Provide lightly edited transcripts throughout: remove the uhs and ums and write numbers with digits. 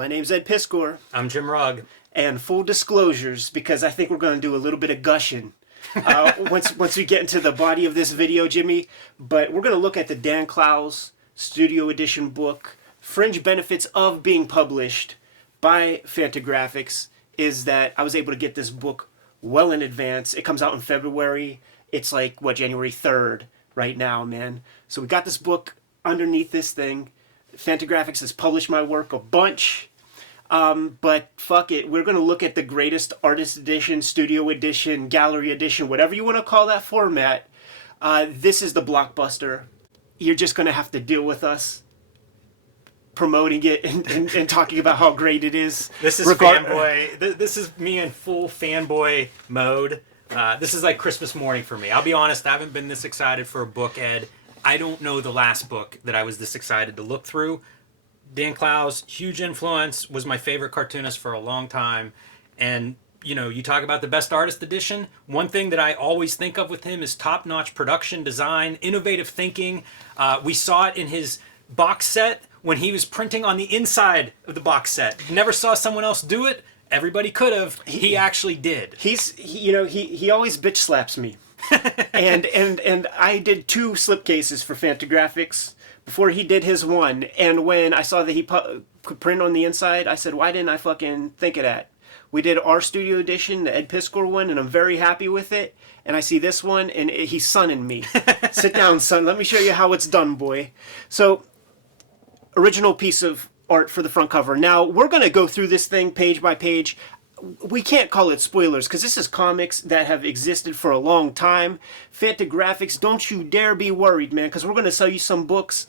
My name's Ed Piskor. I'm Jim Rugg. And full disclosures, because I think we're going to do a little bit of gushing once we get into the body of this video, Jimmy. But we're going to look at the Dan Clowes Studio Edition book. Fringe benefits of being published by Fantagraphics is that I was able to get this book well in advance. It comes out in February. It's like, January 3rd right now, man. So we got this book underneath this thing. Fantagraphics has published my work a bunch. But fuck it, we're going to look at the greatest artist edition, studio edition, gallery edition, whatever you want to call that format. This is the blockbuster. You're just going to have to deal with us promoting it and talking about how great it is. This is fanboy. This is me in full fanboy mode. This is like Christmas morning for me. I'll be honest, I haven't been this excited for a book, Ed. I don't know the last book that I was this excited to look through. Dan Clowes, huge influence, was my favorite cartoonist for a long time. And, you know, you talk about the best artist edition. One thing that I always think of with him is top-notch production, design, innovative thinking. We saw it in his box set when he was printing on the inside of the box set. Never saw someone else do it. Everybody could have. He actually did. He always bitch slaps me. and I did 2 slipcases for Fantagraphics before he did his one, and when I saw that he could print on the inside, I said, why didn't I fucking think of that? We did our studio edition, the Ed Piskor one, and I'm very happy with it, and I see this one, and he's sunning me. Sit down, son, let me show you how it's done, boy. So, original piece of art for the front cover. Now, we're going to go through this thing page by page. We can't call it spoilers because this is comics that have existed for a long time. Fantagraphics, don't you dare be worried, man, because we're going to sell you some books.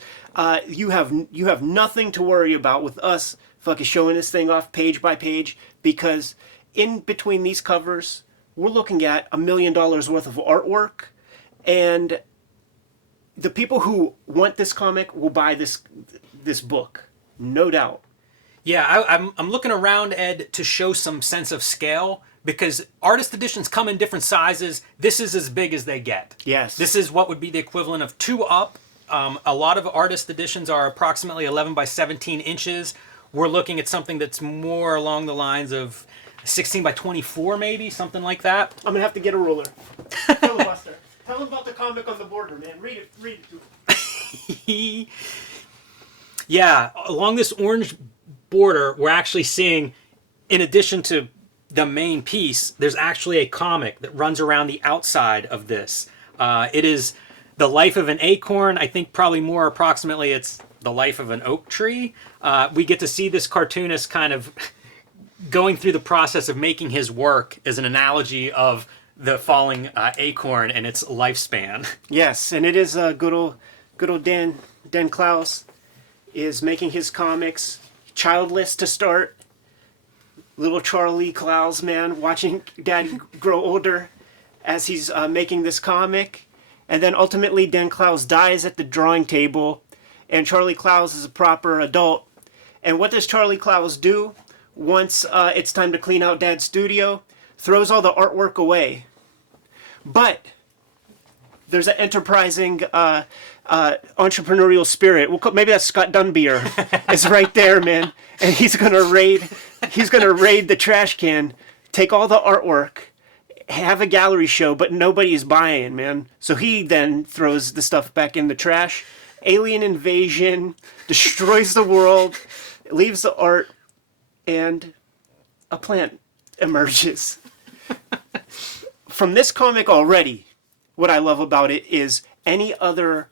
You have nothing to worry about with us fucking showing this thing off page by page, because in between these covers, we're looking at $1 million worth of artwork, and the people who want this comic will buy this book, no doubt. Yeah, I'm looking around, Ed, to show some sense of scale, because artist editions come in different sizes. This is as big as they get. Yes. This is what would be the equivalent of 2 up. A lot of artist editions are approximately 11 by 17 inches. We're looking at something that's more along the lines of 16 by 24, maybe, something like that. I'm going to have to get a ruler. Filibuster. Tell them about the comic on the border, man. Read it to them. Yeah, along this orange border, we're actually seeing, in addition to the main piece, there's actually a comic that runs around the outside of this. It is the life of an acorn. I think probably more approximately it's the life of an oak tree. We get to see this cartoonist kind of going through the process of making his work as an analogy of the falling acorn and its lifespan. Yes, and it is good old Dan Clowes is making his comics. Childless to start. Little Charlie Clowes, man, watching Daddy grow older as he's making this comic. And then ultimately Dan Clowes dies at the drawing table, and Charlie Clowes is a proper adult. And what does Charlie Clowes do once it's time to clean out Dad's studio? Throws all the artwork away. But there's an enterprising entrepreneurial spirit. Maybe that's Scott Dunbier. It's right there, man. And he's gonna raid the trash can, take all the artwork, have a gallery show, but nobody's buying, man. So he then throws the stuff back in the trash. Alien invasion, destroys the world, leaves the art, and a plant emerges. From this comic already, what I love about it is any other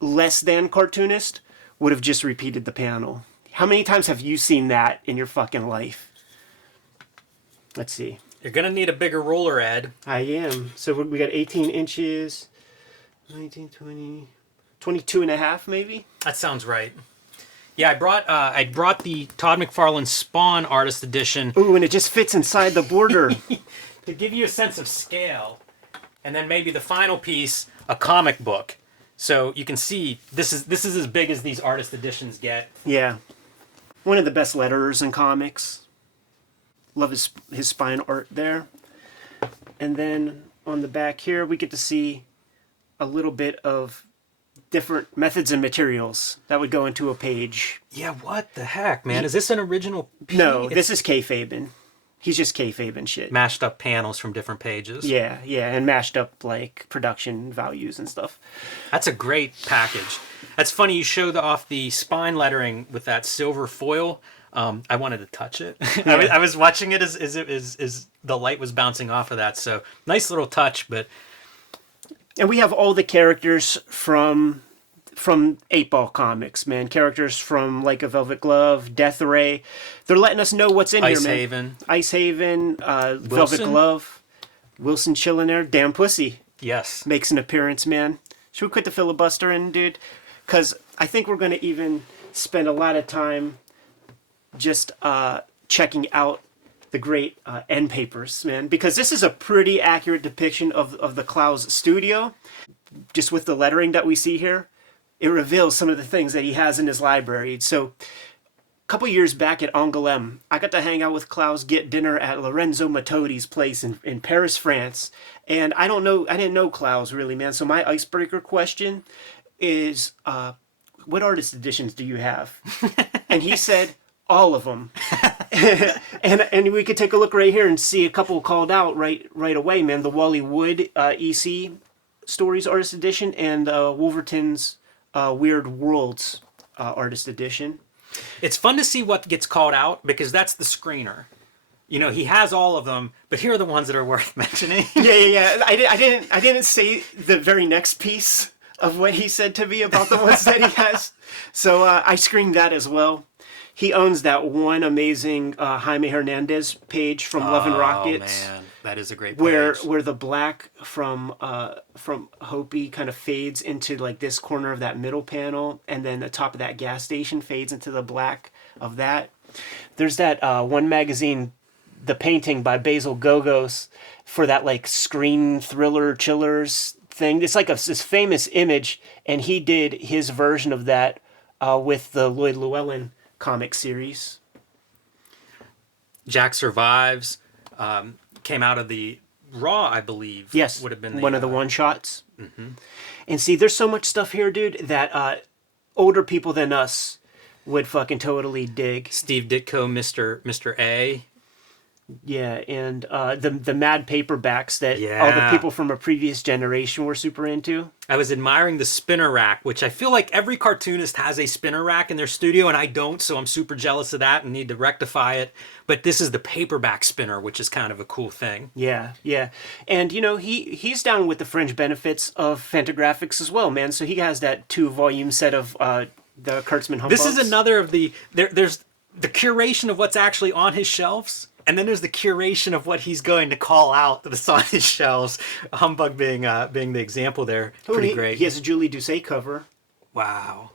less than cartoonist would have just repeated the panel. How many times have you seen that in your fucking life? Let's see. You're going to need a bigger ruler, Ed. I am. So we got 18 inches, 19, 20, 22 and a half maybe? That sounds right. Yeah, I brought the Todd McFarlane Spawn Artist Edition. Ooh, and it just fits inside the border. To give you a sense of scale. And then maybe the final piece, a comic book. So you can see this is as big as these artist editions get. Yeah. One of the best letterers in comics. Love his spine art there. And then on the back here, we get to see a little bit of different methods and materials that would go into a page. Yeah, what the heck, man? Is this an original No, this is kayfabing. He's just kayfabing shit. Mashed up panels from different pages. Yeah, and mashed up like production values and stuff. That's a great package. That's funny you showed off the spine lettering with that silver foil. I wanted to touch it. Yeah. I was watching it as the light was bouncing off of that. So nice little touch, but. And we have all the characters from 8-Ball comics, man. Characters from like a Velvet Glove, Death Ray. They're letting us know what's in here, man. Ice Haven, Velvet Glove, Wilson chilling there. Damn Pussy. Yes. Makes an appearance, man. Should we quit the filibustering, dude? Because I think we're going to even spend a lot of time just checking out the great end papers, man. Because this is a pretty accurate depiction of the Clowes studio. Just with the lettering that we see here, it reveals some of the things that he has in his library. So a couple years back at Angoulême, I got to hang out with Clowes, get dinner at Lorenzo Matodi's place in Paris, France. And I didn't know Clowes really, man. So my icebreaker question is, what artist editions do you have? And he said, all of them. and we could take a look right here and see a couple called out right away, man. The Wally Wood EC Stories Artist Edition and Wolverton's Weird Worlds Artist Edition. It's fun to see what gets called out because that's the screener. You know, he has all of them, but here are the ones that are worth mentioning. Yeah. I didn't say the very next piece of what he said to me about the ones that he has. So I screened that as well. He owns that one amazing Jaime Hernandez page from Love and Rockets. Oh man, that is a great page. Where the black from Hopi kind of fades into like this corner of that middle panel, and then the top of that gas station fades into the black of that. There's that one magazine, The Painting by Basil Gogos, for that like screen thriller chillers thing. It's like this famous image, and he did his version of that with the Lloyd Llewellyn comic series. Jack Survives came out of the Raw, I believe. Yes, would have been one of the one shots. Mm-hmm. And see, there's so much stuff here, dude, that older people than us would fucking totally dig. Steve Ditko, Mr. A. Yeah, and the Mad paperbacks that all the people from a previous generation were super into. I was admiring the spinner rack, which I feel like every cartoonist has a spinner rack in their studio, and I don't, so I'm super jealous of that and need to rectify it. But this is the paperback spinner, which is kind of a cool thing. Yeah. And, you know, he's down with the fringe benefits of Fantagraphics as well, man. So he has that 2-volume set of the Kurtzman Humbugs. This is another of the... There's the curation of what's actually on his shelves, and then there's the curation of what he's going to call out that's on his shelves. Humbug being the example there. Pretty great. He has a Julie Doucet cover. Wow.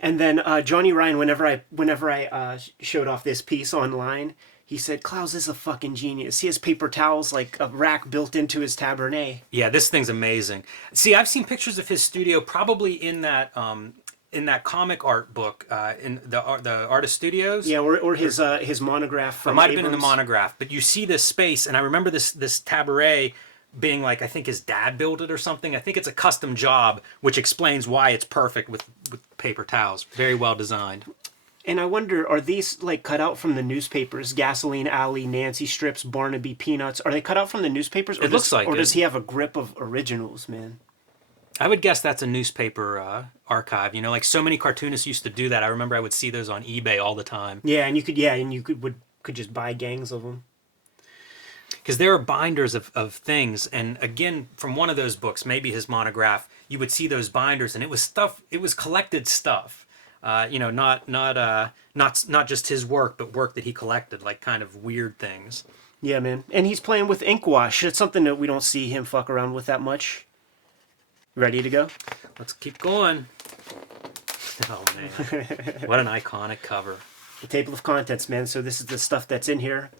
And then Johnny Ryan, whenever I showed off this piece online, he said, Clowes is a fucking genius. He has paper towels, like a rack built into his tabernet. Yeah, this thing's amazing. See, I've seen pictures of his studio probably in that comic art book, in the Artist Studios. Yeah, or his monograph from It might have Abrams. been in the monograph, but you see this space, and I remember this tabaret being like, I think his dad built it or something. I think it's a custom job, which explains why it's perfect with paper towels. Very well designed. And I wonder, are these like cut out from the newspapers? Gasoline Alley, Nancy Strips, Barnaby Peanuts. Are they cut out from the newspapers? Or it looks like it. Or does he have a grip of originals, man? I would guess that's a newspaper archive. You know, like so many cartoonists used to do that. I remember I would see those on eBay all the time. Yeah, and you could just buy gangs of them. Because there are binders of things, and again, from one of those books, maybe his monograph, you would see those binders, and it was stuff. It was collected stuff. You know, not just his work, but work that he collected, like kind of weird things. Yeah, man. And he's playing with ink wash. It's something that we don't see him fuck around with that much. Ready to go? Let's keep going. Oh, man. What an iconic cover. The table of contents, man. So this is the stuff that's in here.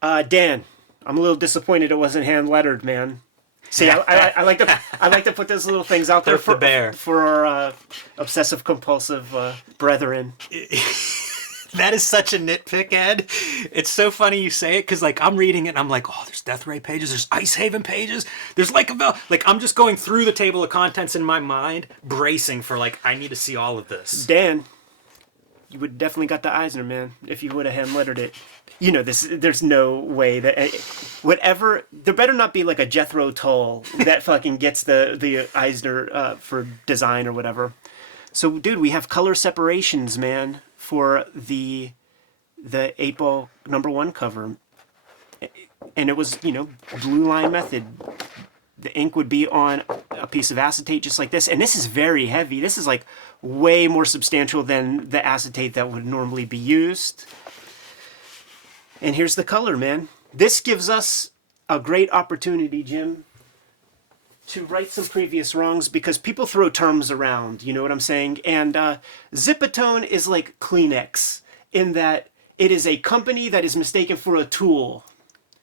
Dan, I'm a little disappointed it wasn't hand lettered, man. See, I like to put those little things out there for our obsessive compulsive brethren. That is such a nitpick, Ed. It's so funny you say it, because like I'm reading it and I'm like, oh, there's Death Ray pages, there's Ice Haven pages, there's like I'm just going through the table of contents in my mind, bracing for like, I need to see all of this. Dan, you would definitely got the Eisner, man, if you would have hand lettered it. You know, there's no way that whatever, there better not be like a Jethro Tull that fucking gets the Eisner for design or whatever. So, dude, we have color separations, man, for the 8-ball #1 cover. And it was, blue line method. The ink would be on a piece of acetate just like this. And this is very heavy. This is like way more substantial than the acetate that would normally be used. And here's the color, man. This gives us a great opportunity, Jim, to right some previous wrongs, because people throw terms around, you know what I'm saying? And Zipatone is like Kleenex in that it is a company that is mistaken for a tool.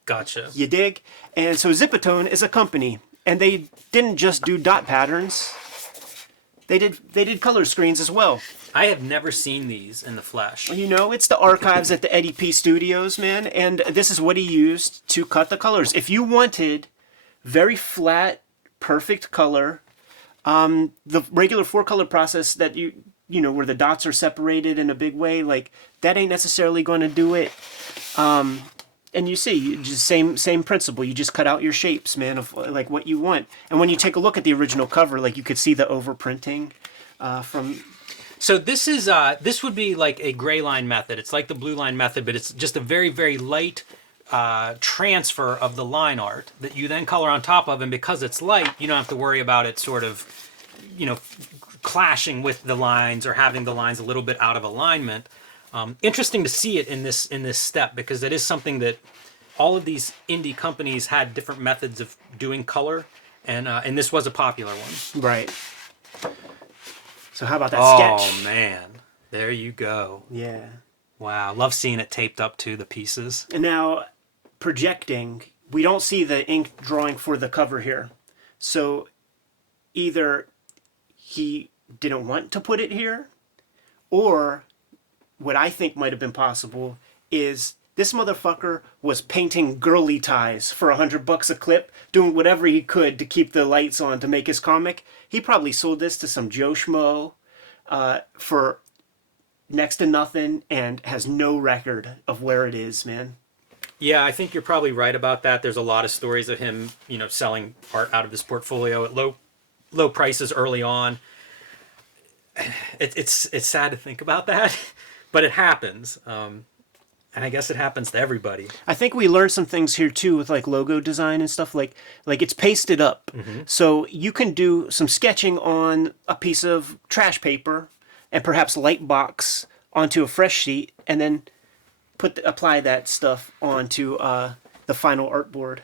Gotcha. You dig? And so Zipatone is a company, and they didn't just do dot patterns. They did color screens as well. I have never seen these in the flesh. It's the archives at the Eddie P Studios, man, and this is what he used to cut the colors. If you wanted very flat, perfect color, the regular 4-color process that where the dots are separated in a big way, like that ain't necessarily going to do it. And you see, just same principle. You just cut out your shapes, man, of like what you want. And when you take a look at the original cover, like you could see the overprinting from. So this would be like a gray line method. It's like the blue line method, but it's just a very, very light transfer of the line art that you then color on top of. And because it's light, you don't have to worry about it sort of, clashing with the lines or having the lines a little bit out of alignment. Interesting to see it in this step, because it is something that all of these indie companies had different methods of doing color, and this was a popular one. Right. So how about that sketch? Oh man, there you go. Yeah. Wow, love seeing it taped up to the pieces. And now, projecting, we don't see the ink drawing for the cover here. So either he didn't want to put it here, or what I think might have been possible is this motherfucker was painting girly ties for $100 a clip, doing whatever he could to keep the lights on to make his comic. He probably sold this to some Joe Schmo for next to nothing and has no record of where it is, man. Yeah, I think you're probably right about that. There's a lot of stories of him, selling art out of his portfolio at low prices early on. It's sad to think about that, but it happens. And I guess it happens to everybody. I think we learned some things here too with like logo design and stuff, like it's pasted up. Mm-hmm. So you can do some sketching on a piece of trash paper and perhaps light box onto a fresh sheet, and then apply that stuff onto the final artboard.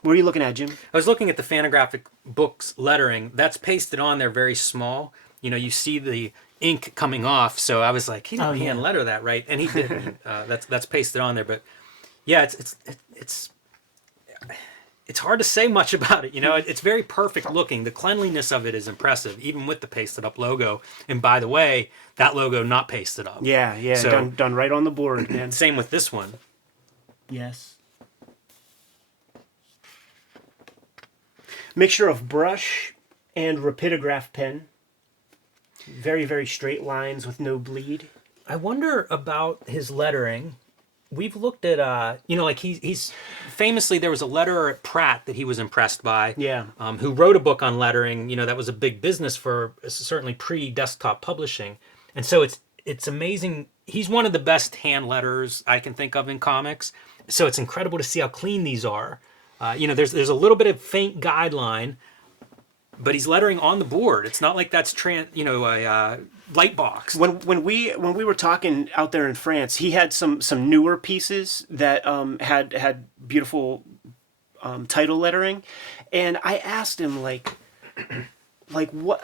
What are you looking at, Jim? I was looking at the Fantagraphic Books lettering. That's pasted on there very small. You see the ink coming off, so I was like, he didn't hand letter that, right? And he didn't. That's pasted on there, but yeah, it's hard to say much about it. It's very perfect looking. The cleanliness of it is impressive, even with the pasted up logo. And by the way, that logo not pasted up. Yeah, so, done right on the board, man. Same with this one. Yes. Mixture of brush and rapidograph pen. Very, very straight lines with no bleed. I wonder about his lettering. We've looked at, he's famously, there was a letterer at Pratt that he was impressed by. Yeah. Who wrote a book on lettering. That was a big business for certainly pre-desktop publishing. And so it's amazing. He's one of the best hand letterers I can think of in comics. So it's incredible to see how clean these are. There's a little bit of faint guideline, but he's lettering on the board. It's not like that's a light box. When we were talking out there in France, he had some newer pieces that had beautiful title lettering, and I asked him like what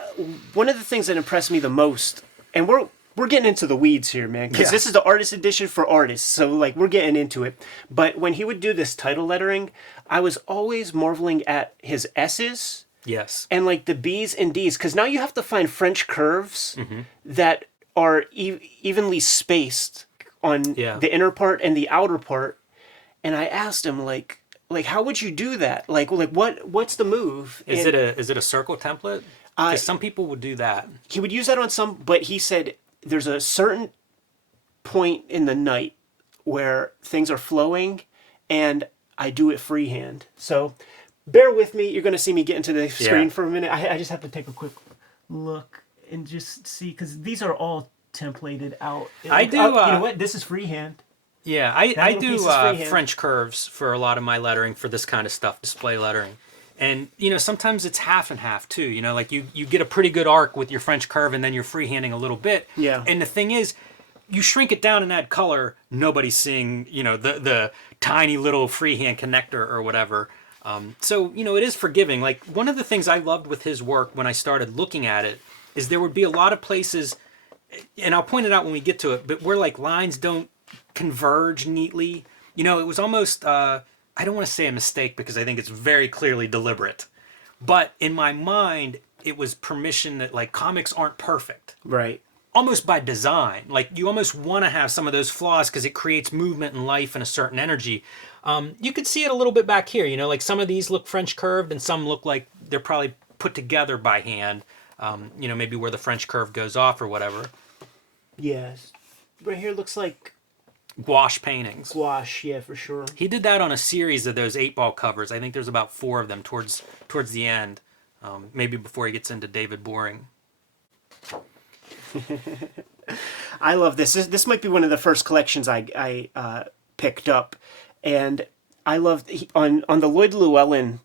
one of the things that impressed me the most, and we're getting into the weeds here, man, because this is the artist edition for artists, so we're getting into it. But when he would do this title lettering, I was always marveling at his S's. Yes. And the B's and D's, because now you have to find French curves that are evenly spaced on the inner part and the outer part. And I asked him like how would you do that? Like what's the move? Is it a circle template? Because some people would do that. He would use that on some, but he said there's a certain point in the night where things are flowing, and I do it freehand. So bear with me. You're going to see me get into the screen for a minute. I just have to take a quick look and just see, because these are all templated out. I do. You know what? This is freehand. Yeah, I do French curves for a lot of my lettering for this kind of stuff, display lettering. And, sometimes it's half and half too. Like you get a pretty good arc with your French curve and then you're freehanding a little bit. Yeah. And the thing is, you shrink it down and add color, nobody's seeing, the tiny little freehand connector or whatever. So, it is forgiving. Like, one of the things I loved with his work when I started looking at it is there would be a lot of places, and I'll point it out when we get to it, but where, like, lines don't converge neatly. It was almost, I don't want to say a mistake because I think it's very clearly deliberate. But in my mind, it was permission that, like, comics aren't perfect. Right. Almost by design. Like, you almost want to have some of those flaws because it creates movement and life and a certain energy. You could see it a little bit back here. Like some of these look French curved and some look like they're probably put together by hand. Maybe where the French curve goes off or whatever. Yes. Right here looks like gouache paintings. Gouache, yeah, for sure. He did that on a series of those 8-ball covers. I think there's about 4 of them towards the end. Maybe before he gets into David Boring. I love this. This might be one of the first collections I picked up, and I love on the Lloyd Llewellyn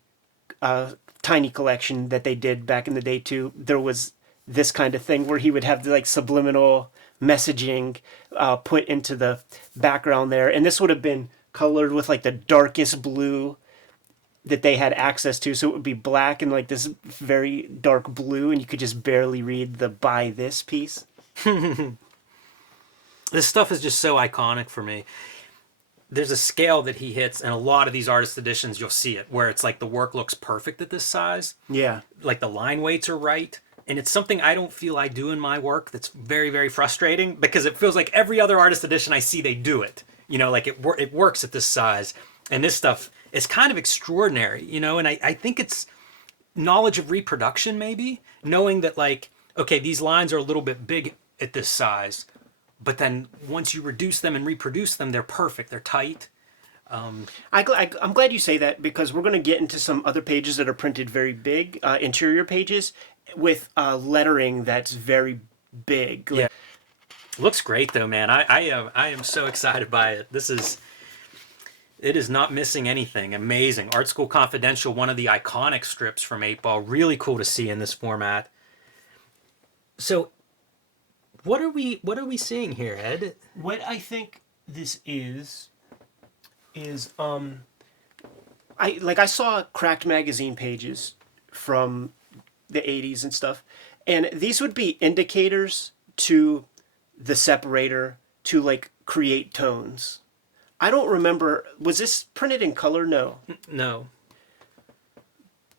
tiny collection that they did back in the day too. There was this kind of thing where he would have the, like, subliminal messaging put into the background there, and this would have been colored with like the darkest blue that they had access to, so it would be black and like this very dark blue, and you could just barely read the "buy this" piece. This stuff is just so iconic for me. There's a scale that he hits, and a lot of these artist editions you'll see it, where it's like the work looks perfect at this size. Yeah. Like the line weights are right. And it's something I don't feel I do in my work that's very, very frustrating, because it feels like every other artist edition I see, they do it. Like it works at this size. And this stuff is kind of extraordinary, and I think it's knowledge of reproduction, maybe. Knowing that, like, okay, these lines are a little bit big at this size, but then once you reduce them and reproduce them, they're perfect, they're tight. I'm glad you say that, because we're going to get into some other pages that are printed very big, interior pages, with lettering that's very big. Yeah. Looks great though, man. I am so excited by it. It is not missing anything. Amazing. Art School Confidential, one of the iconic strips from 8-ball. Really cool to see in this format. So what are we seeing here, Ed? What I think this is I saw cracked magazine pages from the 80s and stuff, and these would be indicators to the separator to, like, create tones. I don't remember, was this printed in color? No.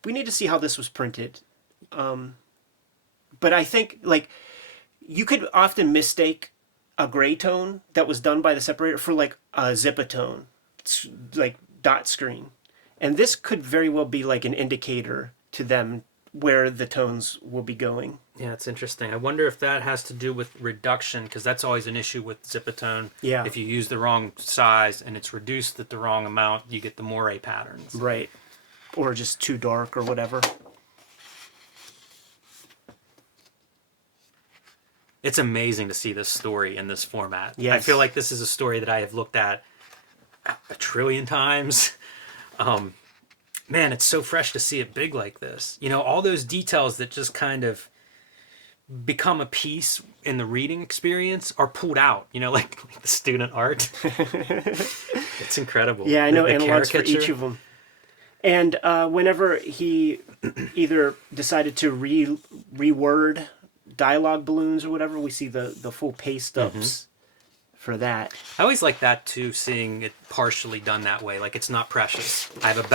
We need to see how this was printed. But I think, like, you could often mistake a gray tone that was done by the separator for, like, a Zipatone, like dot screen. And this could very well be like an indicator to them where the tones will be going. Yeah, it's interesting. I wonder if that has to do with reduction, because that's always an issue with Zipatone. Yeah. If you use the wrong size and it's reduced at the wrong amount, you get the moire patterns. Right. Or just too dark or whatever. It's amazing to see this story in this format. Yes. I feel like this is a story that I have looked at a trillion times. Man, it's so fresh to see it big like this. All those details that just kind of become a piece in the reading experience are pulled out, like the student art. It's incredible. Yeah, I know analogs for each of them. And whenever he either decided to reword dialogue balloons or whatever, we see the full paste ups for that. I always like that too, seeing it partially done that way. Like, it's not precious. I have a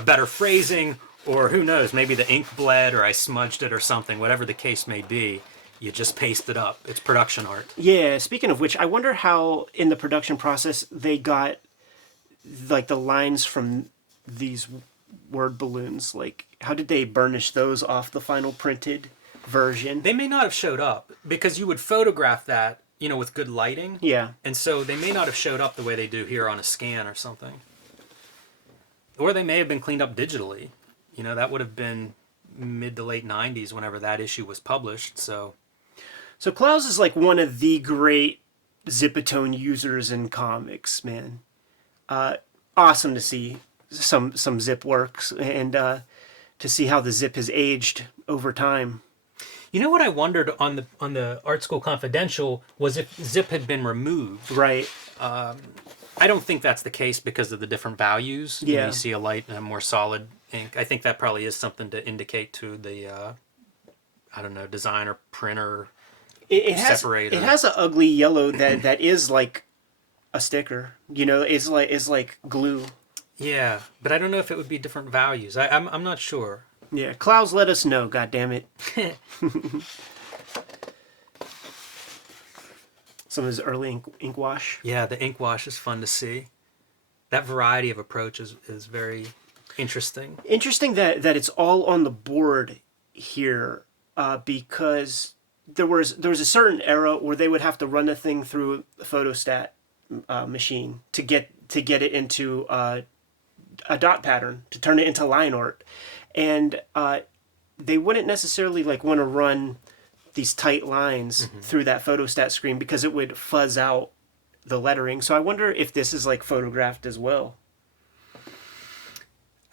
better phrasing, or who knows, maybe the ink bled or I smudged it or something, whatever the case may be. You just paste it up. It's production art. Yeah, speaking of which, I wonder how in the production process they got like the lines from these word balloons. Like, how did they burnish those off the final printed version? They may not have showed up because you would photograph that, with good lighting. Yeah. And so they may not have showed up the way they do here on a scan or something. Or they may have been cleaned up digitally. That would have been mid to late 90s whenever that issue was published. So Clowes is like one of the great Zipatone users in comics, man. Awesome to see some zip works and to see how the zip has aged over time. You know what I wondered on the Art School Confidential was if zip had been removed. Right. I don't think that's the case because of the different values. Yeah. You see a light and a more solid ink. I think that probably is something to indicate to the, designer, printer, separator. It has an ugly yellow that is like a sticker. Is like glue. Yeah, but I don't know if it would be different values. I'm not sure. Yeah, Clowes, let us know. God damn it. Some of his early ink wash. Yeah, the ink wash is fun to see. That variety of approach is very interesting. Interesting that it's all on the board here, because there was a certain era where they would have to run the thing through a photostat machine to get it into a dot pattern, to turn it into line art, and they wouldn't necessarily like want to run these tight lines through that photostat screen because it would fuzz out the lettering. So I wonder if this is like photographed as well.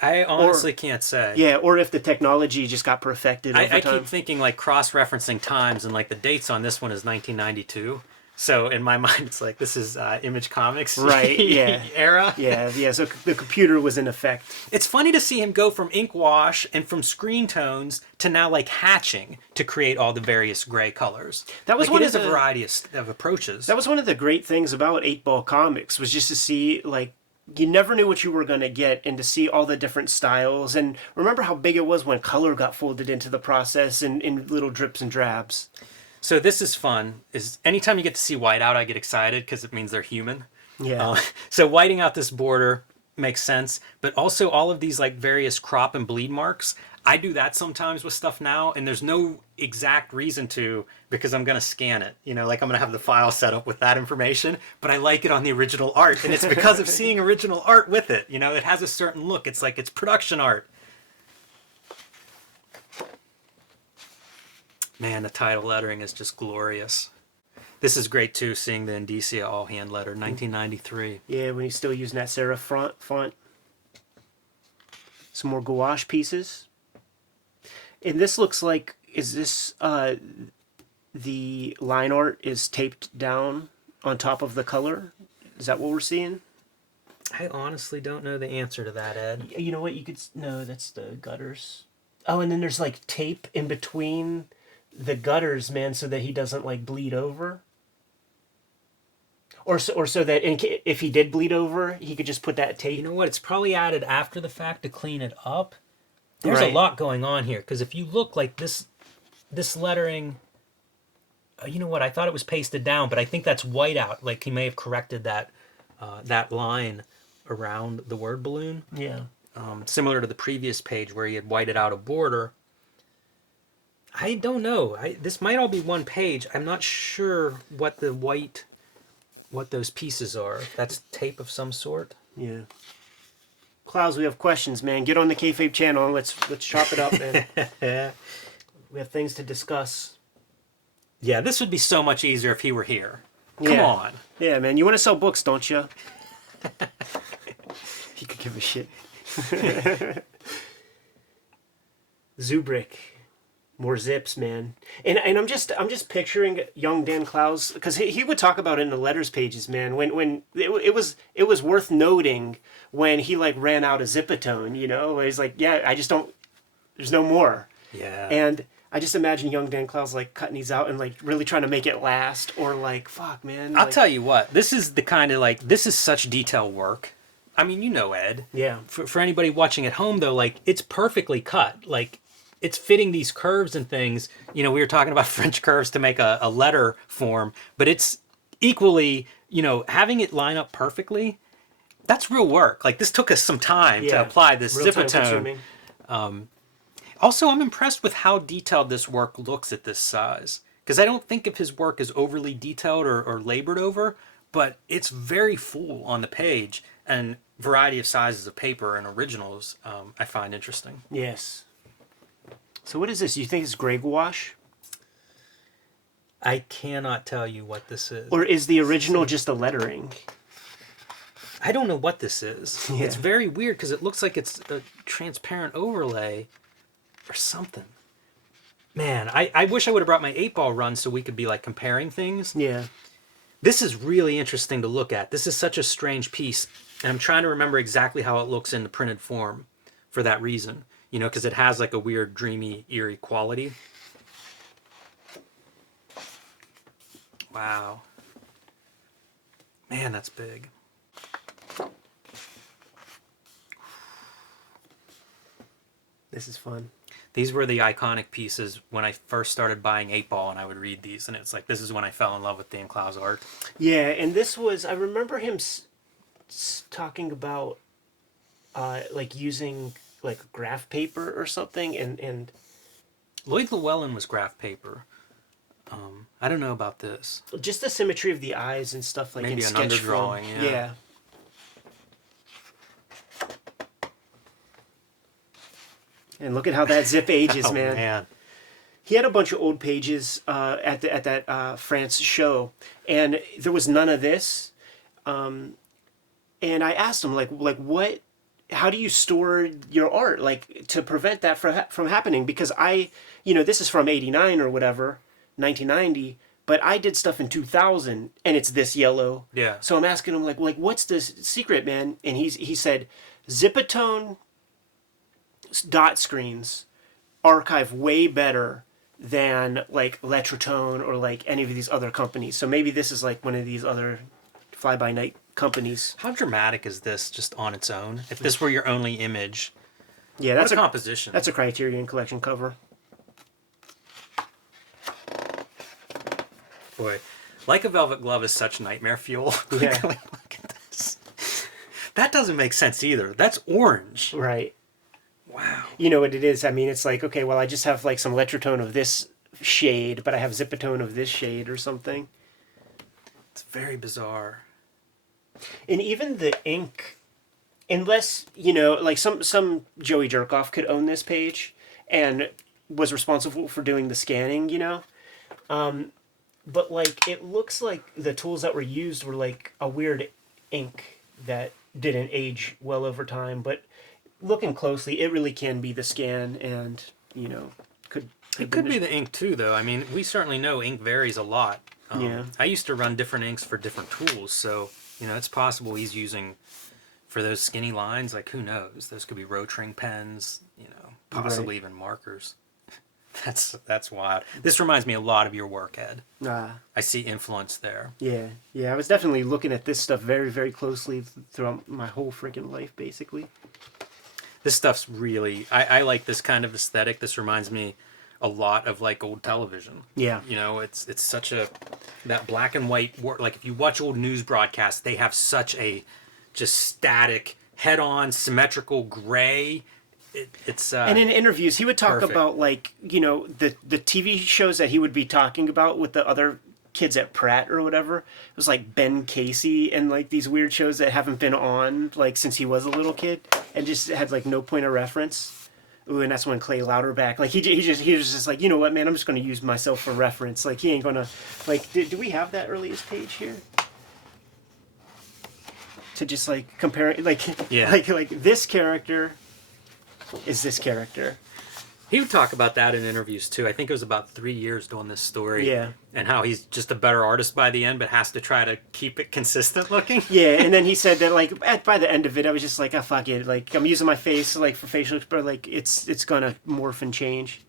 I honestly can't say. Yeah, or if the technology just got perfected over I time. keep thinking like cross-referencing times, and like the dates on this one is 1992. So in my mind, it's like this is Image Comics right? Yeah, era. Yeah. So the computer was in effect. It's funny to see him go from ink wash and from screen tones to now like hatching to create all the various gray colors. That was like, one of of a the variety of approaches. That was one of the great things about 8-Ball Comics, was just to see like you never knew what you were going to get, and to see all the different styles. And remember how big it was when color got folded into the process in little drips and drabs. So this is fun. Is anytime you get to see white out, I get excited because it means they're human. Yeah. So whiting out this border makes sense, but also all of these like various crop and bleed marks. I do that sometimes with stuff now, and there's no exact reason to, because I'm going to scan it. Like I'm going to have the file set up with that information, but I like it on the original art, and it's because of seeing original art with it. It has a certain look. It's like it's production art. Man, the title lettering is just glorious. This is great too, seeing the Indicia all hand lettered, 1993. Yeah, when he's still using that serif font. Some more gouache pieces. And this looks like, is this the line art is taped down on top of the color? Is that what we're seeing? I honestly don't know the answer to that, Ed. You know what? No, that's the gutters. Oh, and then there's like tape in between the gutters, man, so that he doesn't like bleed over. Or so that if he did bleed over, he could just put that tape. You know what? It's probably added after the fact to clean it up. There's Right. a lot going on here, because if you look like this lettering, you know what? I thought it was pasted down, but I think that's white out. Like he may have corrected that line around the word balloon. Yeah. Similar to the previous page where he had whited out a border. I don't know. This might all be one page. I'm not sure what those pieces are. That's tape of some sort. Yeah. Clowes, we have questions, man. Get on the Kayfabe channel and let's chop it up, man. We have things to discuss. Yeah, this would be so much easier if he were here. Come Yeah. on. Yeah, man. You want to sell books, don't you? He could give a shit. Zubrick. More zips, man. And I'm just picturing young Dan Clowes, because he would talk about it in the letters pages, man. When it was worth noting when he like ran out of Zipatone, he's like, yeah, I just don't, there's no more. Yeah. And I just imagine young Dan Clowes like cutting these out and like really trying to make it last, or like, fuck, man. I'll like, tell you what, this is the kind of like, this is such detail work. I mean, Ed. Yeah. For anybody watching at home though, like it's perfectly cut. Like it's fitting these curves and things. You know, we were talking about French curves to make a letter form, but it's equally, you know, having it line up perfectly. That's real work. Like, this took us some time to apply this Real time Zipatone. consuming. Also, I'm impressed with how detailed this work looks at this size. Because I don't think of his work as overly detailed or labored over, but it's very full on the page. And variety of sizes of paper and originals I find interesting. Yes. So what is this? You think it's gray gouache? I cannot tell you what this is. Or is the original just a lettering? I don't know what this is. Yeah. It's very weird because it looks like it's a transparent overlay or something. Man, I wish I would have brought my 8-ball run so we could be like comparing things. Yeah. This is really interesting to look at. This is such a strange piece. And I'm trying to remember exactly how it looks in the printed form for that reason. You know, because it has like a weird, dreamy, eerie quality. Wow. Man, that's big. This is fun. These were the iconic pieces when I first started buying 8-ball, and I would read these, and it's like, this is when I fell in love with Dan Clowes' art. Yeah, and this was, I remember him talking about like using like graph paper or something, and Lloyd Llewellyn was graph paper. I don't know about this. just the symmetry of the eyes and stuff, like Maybe in an sketch underdrawing, form. yeah. And look at how that zip ages, Oh, man. man. He had a bunch of old pages at that France show, and there was none of this. And I asked him, like what? How do you store your art, like, to prevent that from happening? Because this is from '89 or whatever, 1990, but I did stuff in 2000, and it's this yellow. Yeah. So I'm asking him, like what's the secret, man? And he said, Zipatone dot screens archive way better than like Letratone or like any of these other companies. So maybe this is like one of these other fly-by-night companies. How dramatic is this just on its own? If this were your only image, Yeah, what that's a composition. That's a Criterion Collection cover. Boy, Like a Velvet Glove is such nightmare fuel. Yeah. Look at this. That doesn't make sense either. That's orange. Right. Wow. You know what it is? I mean, it's like, okay, well, I just have like some Letratone of this shade, but I have Zipatone of this shade or something. It's very bizarre. And even the ink, unless, like some Joey Jerkoff could own this page and was responsible for doing the scanning, but like it looks like the tools that were used were like a weird ink that didn't age well over time. But looking closely, it really can be the scan, and It could be the ink too, though. I mean, we certainly know ink varies a lot. Yeah. I used to run different inks for different tools, so it's possible he's using for those skinny lines. Like, who knows? Those could be Rotring pens, possibly even markers. That's wild. This reminds me a lot of your work, Ed. I see influence there. Yeah. I was definitely looking at this stuff very, very closely throughout my whole freaking life, basically. This stuff's really... I like this kind of aesthetic. This reminds me a lot of like old television. Yeah. It's such that black and white work. Like if you watch old news broadcasts, they have such a just static, head-on, symmetrical gray. And in interviews, he would talk perfect. about like the TV shows that he would be talking about with the other kids at Pratt or whatever. It was like Ben Casey and like these weird shows that haven't been on like since he was a little kid, and just had like no point of reference. Ooh, and that's when Clay Louderback, like he was just like, you know what, man, I'm just going to use myself for reference. Like he ain't going to, like, do we have that earliest page here? To just like compare, like, Yeah. like this character is this character. He would talk about that in interviews too. I think it was about 3 years doing this story. Yeah. And how he's just a better artist by the end, but has to try to keep it consistent looking. Yeah, and then he said that like by the end of it, I was just like, oh, fuck it. Like I'm using my face like for facial, but like it's gonna morph and change.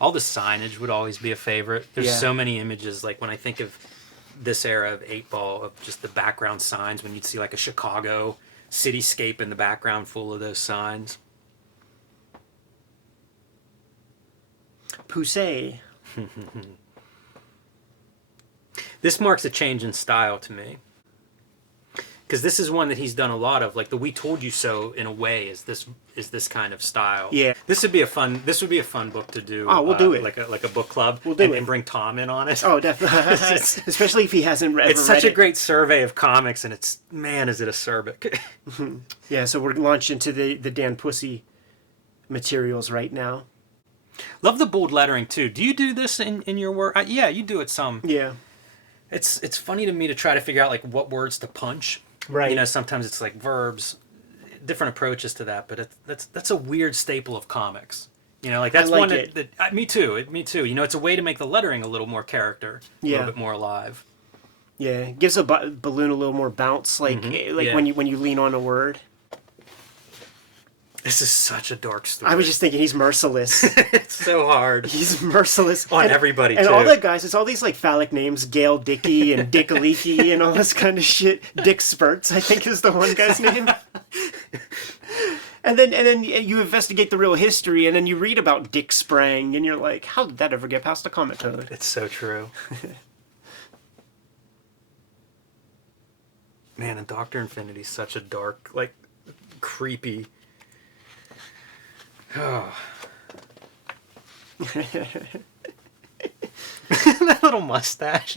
All the signage would always be a favorite. There's Yeah. so many images. Like when I think of this era of 8-ball, of just the background signs, when you'd see like a Chicago cityscape in the background full of those signs. Poussey. This marks a change in style to me. Because this is one that he's done a lot of, like the "We Told You So" in a way is this kind of style. Yeah. This would be a fun book to do. Oh, we'll do it. like a book club. We'll do it and bring Tom in on it. Oh, definitely. Especially if he hasn't ever read it. It's such a great survey of comics, and it's, man, is it acerbic. Yeah, so we're launched into the Dan Pussy materials right now. Love the bold lettering too. Do you do this in your work? Yeah, you do it some. Yeah. It's funny to me to try to figure out like what words to punch. Right. You know, sometimes it's like verbs, different approaches to that, but that's a weird staple of comics. You know, like that's like one it. that me too. You know, it's a way to make the lettering a little more character, a Yeah. little bit more alive. Yeah, it gives a balloon a little more bounce, like Yeah. when you lean on a word. This is such a dark story. I was just thinking he's merciless. It's so hard. He's merciless On everybody, and too. all the guys. It's all these like phallic names: Gail Dickey and Dick Leakey and all this kind of shit. Dick Spurts, I think, is the one guy's name. And then you investigate the real history, and then you read about Dick Sprang, and you're like, how did that ever get past the comic code? It's so true. Man, and Dr. Infinity's such a dark, like, creepy. Oh. That little mustache.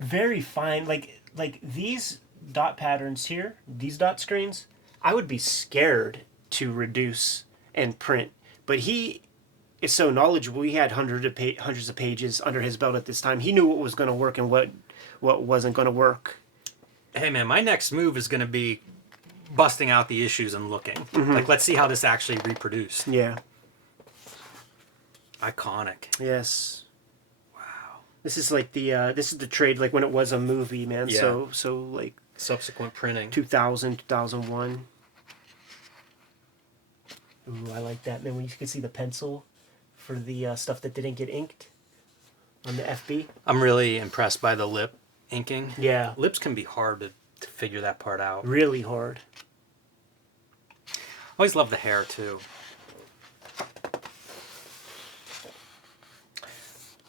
Very fine. Like these dot patterns here, these dot screens, I would be scared to reduce and print. But he is so knowledgeable. He had hundreds of pages under his belt at this time. He knew what was going to work and what wasn't going to work. Hey, man, my next move is going to be busting out the issues and looking. Like, let's see how this actually reproduced. Yeah. Iconic. Yes. Wow. This is like this is the trade like when it was a movie, man. Yeah. So like Subsequent printing. 2000, 2001. Ooh, I like that, man. When you can see the pencil for the stuff that didn't get inked on the FB. I'm really impressed by the lip inking. Yeah. Lips can be hard to figure that part out. Really hard. Always love the hair, too.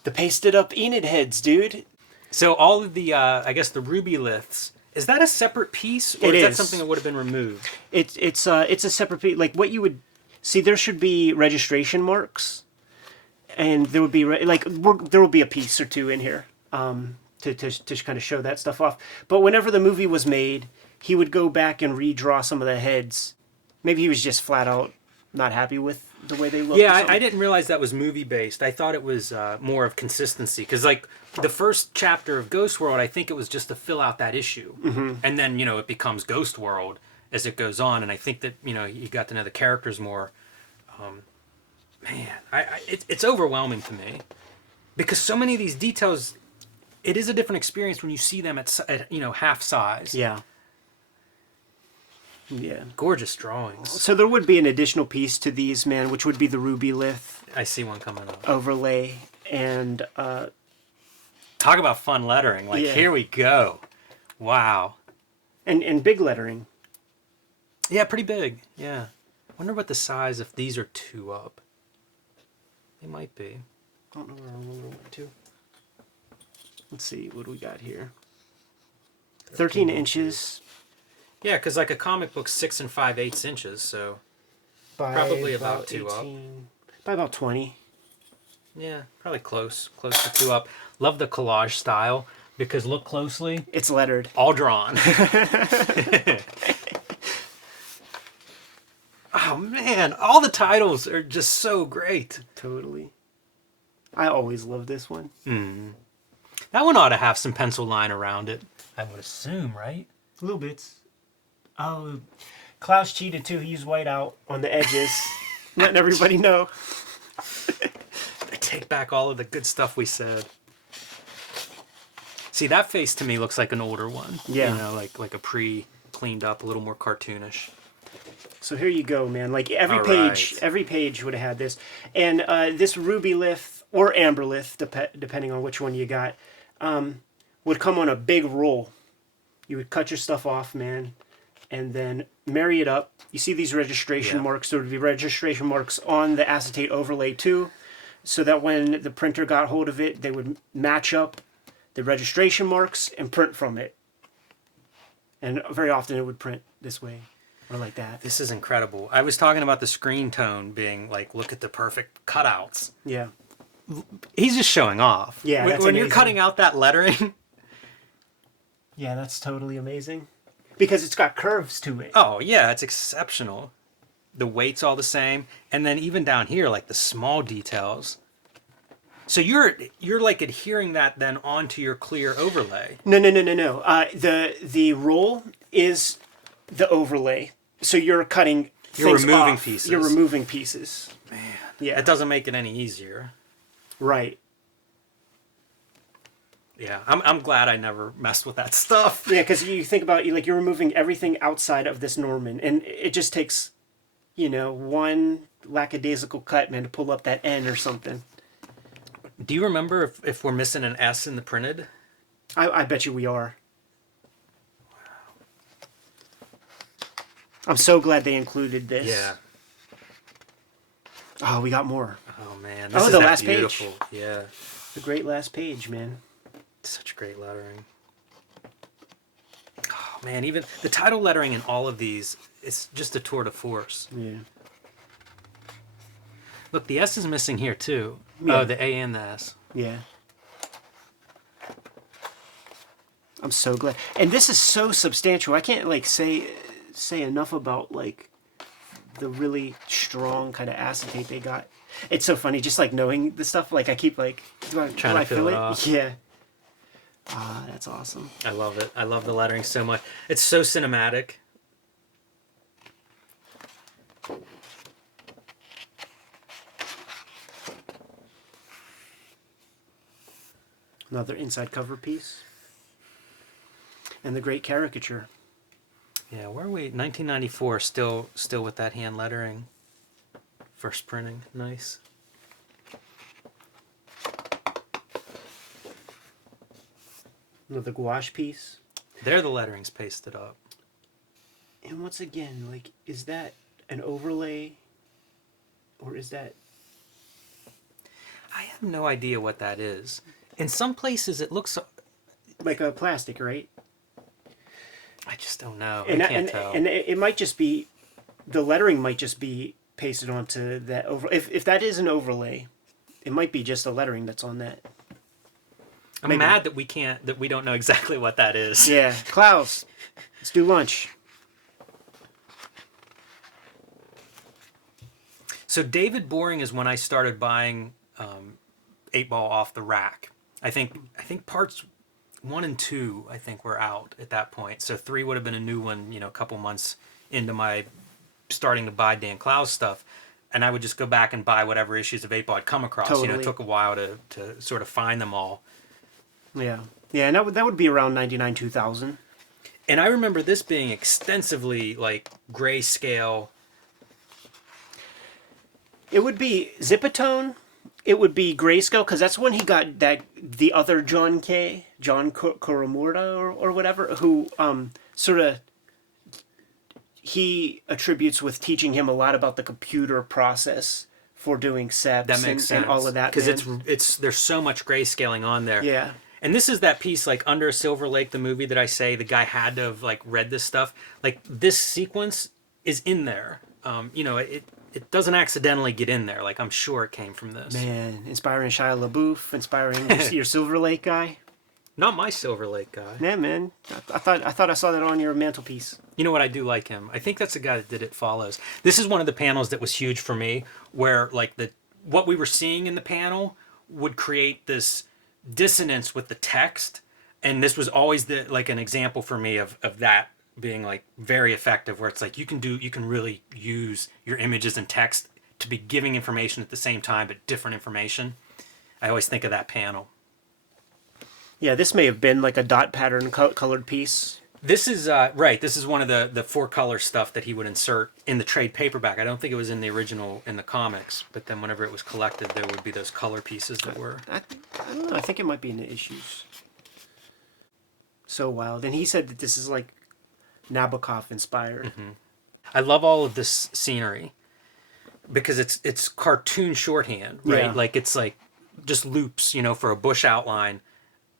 The pasted up Enid heads, dude. So all of the, I guess the ruby liths, is that a separate piece? Or It is that is. something that would have been removed? It's a separate piece. Like what you would see, there should be registration marks, and there would be there will be a piece or two in here to kind of show that stuff off. But whenever the movie was made, he would go back and redraw some of the heads. Maybe he was just flat out not happy with the way they looked. Yeah, I didn't realize that was movie based. I thought it was more of consistency because, like, the first chapter of Ghost World, I think it was just to fill out that issue, and then it becomes Ghost World as it goes on. And I think that you got to know the characters more. Man, it's overwhelming to me because so many of these details. It is a different experience when you see them at half size. Yeah. Yeah. Gorgeous drawings. So there would be an additional piece to these, man, which would be the ruby lith I see one coming up. overlay, and Talk about fun lettering. Like, Yeah. here we go. Wow. and big lettering. Yeah, pretty big. Yeah. Wonder what the size if these are 2 up. They might be. I don't know where our ruler went to. Let's see, what do we got here? 13 inches. Yeah, because like a comic book's 6 5/8 inches, so By Probably about 2 up. By about 20. yeah, probably close to 2 up. Love the collage style because look closely, It's lettered. all drawn. Oh man, all the titles are just so great. Totally. I always love this one. That one ought to have some pencil line around it. I would assume, right? Little bits. Oh, Clowes cheated too. He used white out on the edges. Letting everybody know. I take back all of the good stuff we said. See, that face to me looks like an older one. Yeah. Like a pre-cleaned up, a little more cartoonish. So here you go, man. Like every All page, right. every page would have had this, and this ruby lith or amber lith, depending on which one you got, would come on a big roll. You would cut your stuff off, man, and then marry it up. You see these registration marks. There would be registration marks on the acetate overlay too, so that when the printer got hold of it, they would match up the registration marks and print from it. And very often it would print this way or like that. This is incredible. I was talking about the screen tone being like, look at the perfect cutouts. Yeah. He's just showing off. Yeah, that's when you're amazing. cutting out that lettering. Yeah, that's totally amazing. Because it's got curves to it. Oh, yeah, it's exceptional. The weight's all the same. And then even down here, like the small details. So you're like adhering that then onto your clear overlay. No. The roll is the overlay. So you're cutting You're things removing off. pieces. You're removing pieces. Man, Yeah. that doesn't make it any easier. Right. Yeah, I'm glad I never messed with that stuff. Yeah, because you think about you're removing everything outside of this Norman, and it just takes, one lackadaisical cut, man, to pull up that N or something. Do you remember if we're missing an S in the printed? I bet you we are. I'm so glad they included this. Yeah. Oh, we got more. Oh man, Oh, this is the that last page. beautiful. Yeah, The great last page, man. such great lettering. Oh man, even the title lettering in all of these is just a tour de force. Yeah. Look, the S is missing here too. Yeah. Oh, the A and the S. Yeah. I'm so glad. And this is so substantial. I can't say enough about the really strong kind of acetate they got. It's so funny just knowing the stuff. I keep do I Trying to fill it off. Yeah. Ah, that's awesome. I love it. I love the lettering so much. It's so cinematic. Another inside cover piece. And the great caricature. Yeah, where are we? 1994, still with that hand lettering. First printing, nice. Another gouache piece. There, the lettering's pasted up. And once again, is that an overlay? Or is that... I have no idea what that is. In some places, it looks. like a plastic, right? I just don't know. And I can't tell. And it might just be... The lettering might just be pasted onto that over. If that is an overlay, it might be just the lettering that's on that. I'm maybe. mad that we don't know exactly what that is. Yeah, Clowes, let's do lunch. So David Boring is when I started buying 8-Ball off the rack. I think parts 1 and 2 were out at that point. So 3 would have been a new one, a couple months into my starting to buy Dan Clowes stuff. And I would just go back and buy whatever issues of 8-Ball I'd come across. Totally. It took a while to sort of find them all. Yeah, and that would be around 99, 2000. And I remember this being extensively grayscale. It would be Zipatone. It would be grayscale because that's when he got the other John Koromorda or whatever, who sort of he attributes with teaching him a lot about the computer process for doing SEPs That makes sense. and all of that. Because man. it's there's so much grayscaling on there. Yeah. And this is that piece Under a Silver Lake, the movie that I say the guy had to have read this stuff. This sequence is in there. It doesn't accidentally get in there. I'm sure it came from this. Man, inspiring Shia LaBeouf, inspiring your Silver Lake guy. Not my Silver Lake guy. Yeah, man. I thought I saw that on your mantelpiece. You know what? I do like him. I think that's the guy that did It Follows. This is one of the panels that was huge for me, where what we were seeing in the panel would create this dissonance with the text, and this was always an example for me of that being very effective, where it's you can really use your images and text to be giving information at the same time, but different information. I always think of that panel. Yeah, this may have been a dot pattern colored piece. This is right. This is one of the 4-color stuff that he would insert in the trade paperback. I don't think it was in the original in the comics, but then whenever it was collected, there would be those color pieces that were. I don't know. I think it might be in the issues. So wild. And he said that this is like Nabokov inspired. I love all of this scenery because it's cartoon shorthand, right? Yeah. Like it's like just loops, for a bush outline.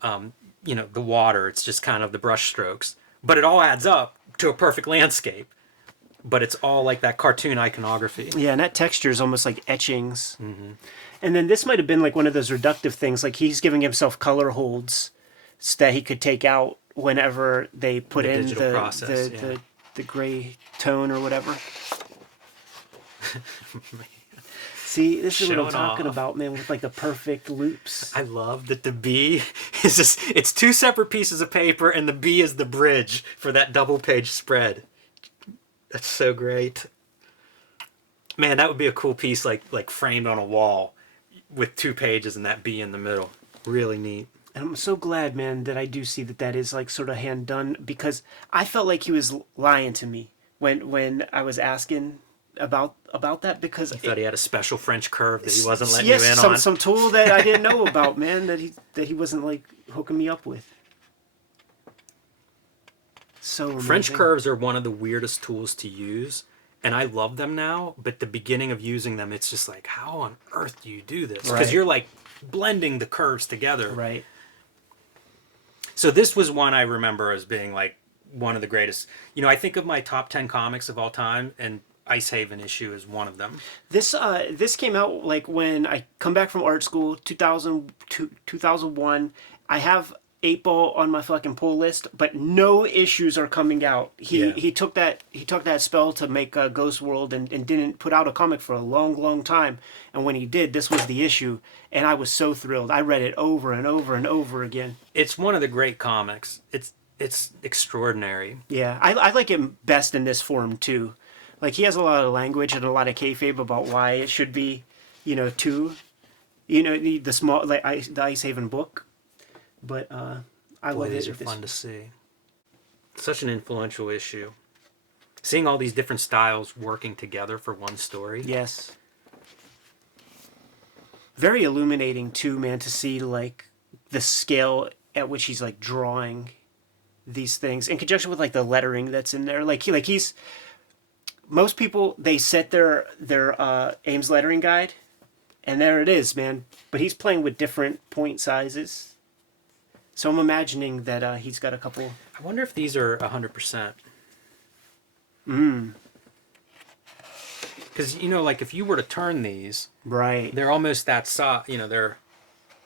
The water, it's just kind of the brush strokes, but it all adds up to a perfect landscape. But it's all like that cartoon iconography. Yeah, and that texture is almost like etchings. And then this might have been like one of those reductive things, like he's giving himself color holds that he could take out whenever they put The in digital process, yeah. the gray tone or whatever. See, this is what I'm Showing talking off. about, man, with like the perfect loops. I love that the B is just, it's two separate pieces of paper and the B is the bridge for that double page spread. That's so great. Man, that would be a cool piece like framed on a wall with 2 pages and that B in the middle. Really neat. And I'm so glad, man, that I do see that is like sort of hand done, because I felt like he was lying to me when I was asking about that, because I thought he had a special French curve that he wasn't letting you in on. some tool that I didn't know about, man, that he wasn't like hooking me up with. So amazing. French curves are one of the weirdest tools to use, and I love them now, but the beginning of using them, it's just like, how on earth do you do this? Because Right. you're like blending the curves together. Right. So this was one I remember as being like one of the greatest. I think of my top 10 comics of all time, and Ice Haven issue is one of them. This came out like when I come back from art school, 2001. I have Eightball on my fucking pull list, but no issues are coming out. He took that spell to make Ghost World and didn't put out a comic for a long time. And when he did, this was the issue, and I was so thrilled. I read it over and over and over again. It's one of the great comics. It's extraordinary. Yeah, I like it best in this form too. Like he has a lot of language and a lot of kayfabe about why it should be, the small the Ice Haven book. But I love These it. are fun to see. Such an influential issue. Seeing all these different styles working together for one story. Yes. Very illuminating too, man, to see like the scale at which he's like drawing these things in conjunction with like the lettering that's in there. He's most people, they set their Ames lettering guide, and there it is, man. But he's playing with different point sizes. So I'm imagining that he's got a couple. I wonder if these are 100%. Because, like if you were to turn these, Right. they're almost that soft, they're...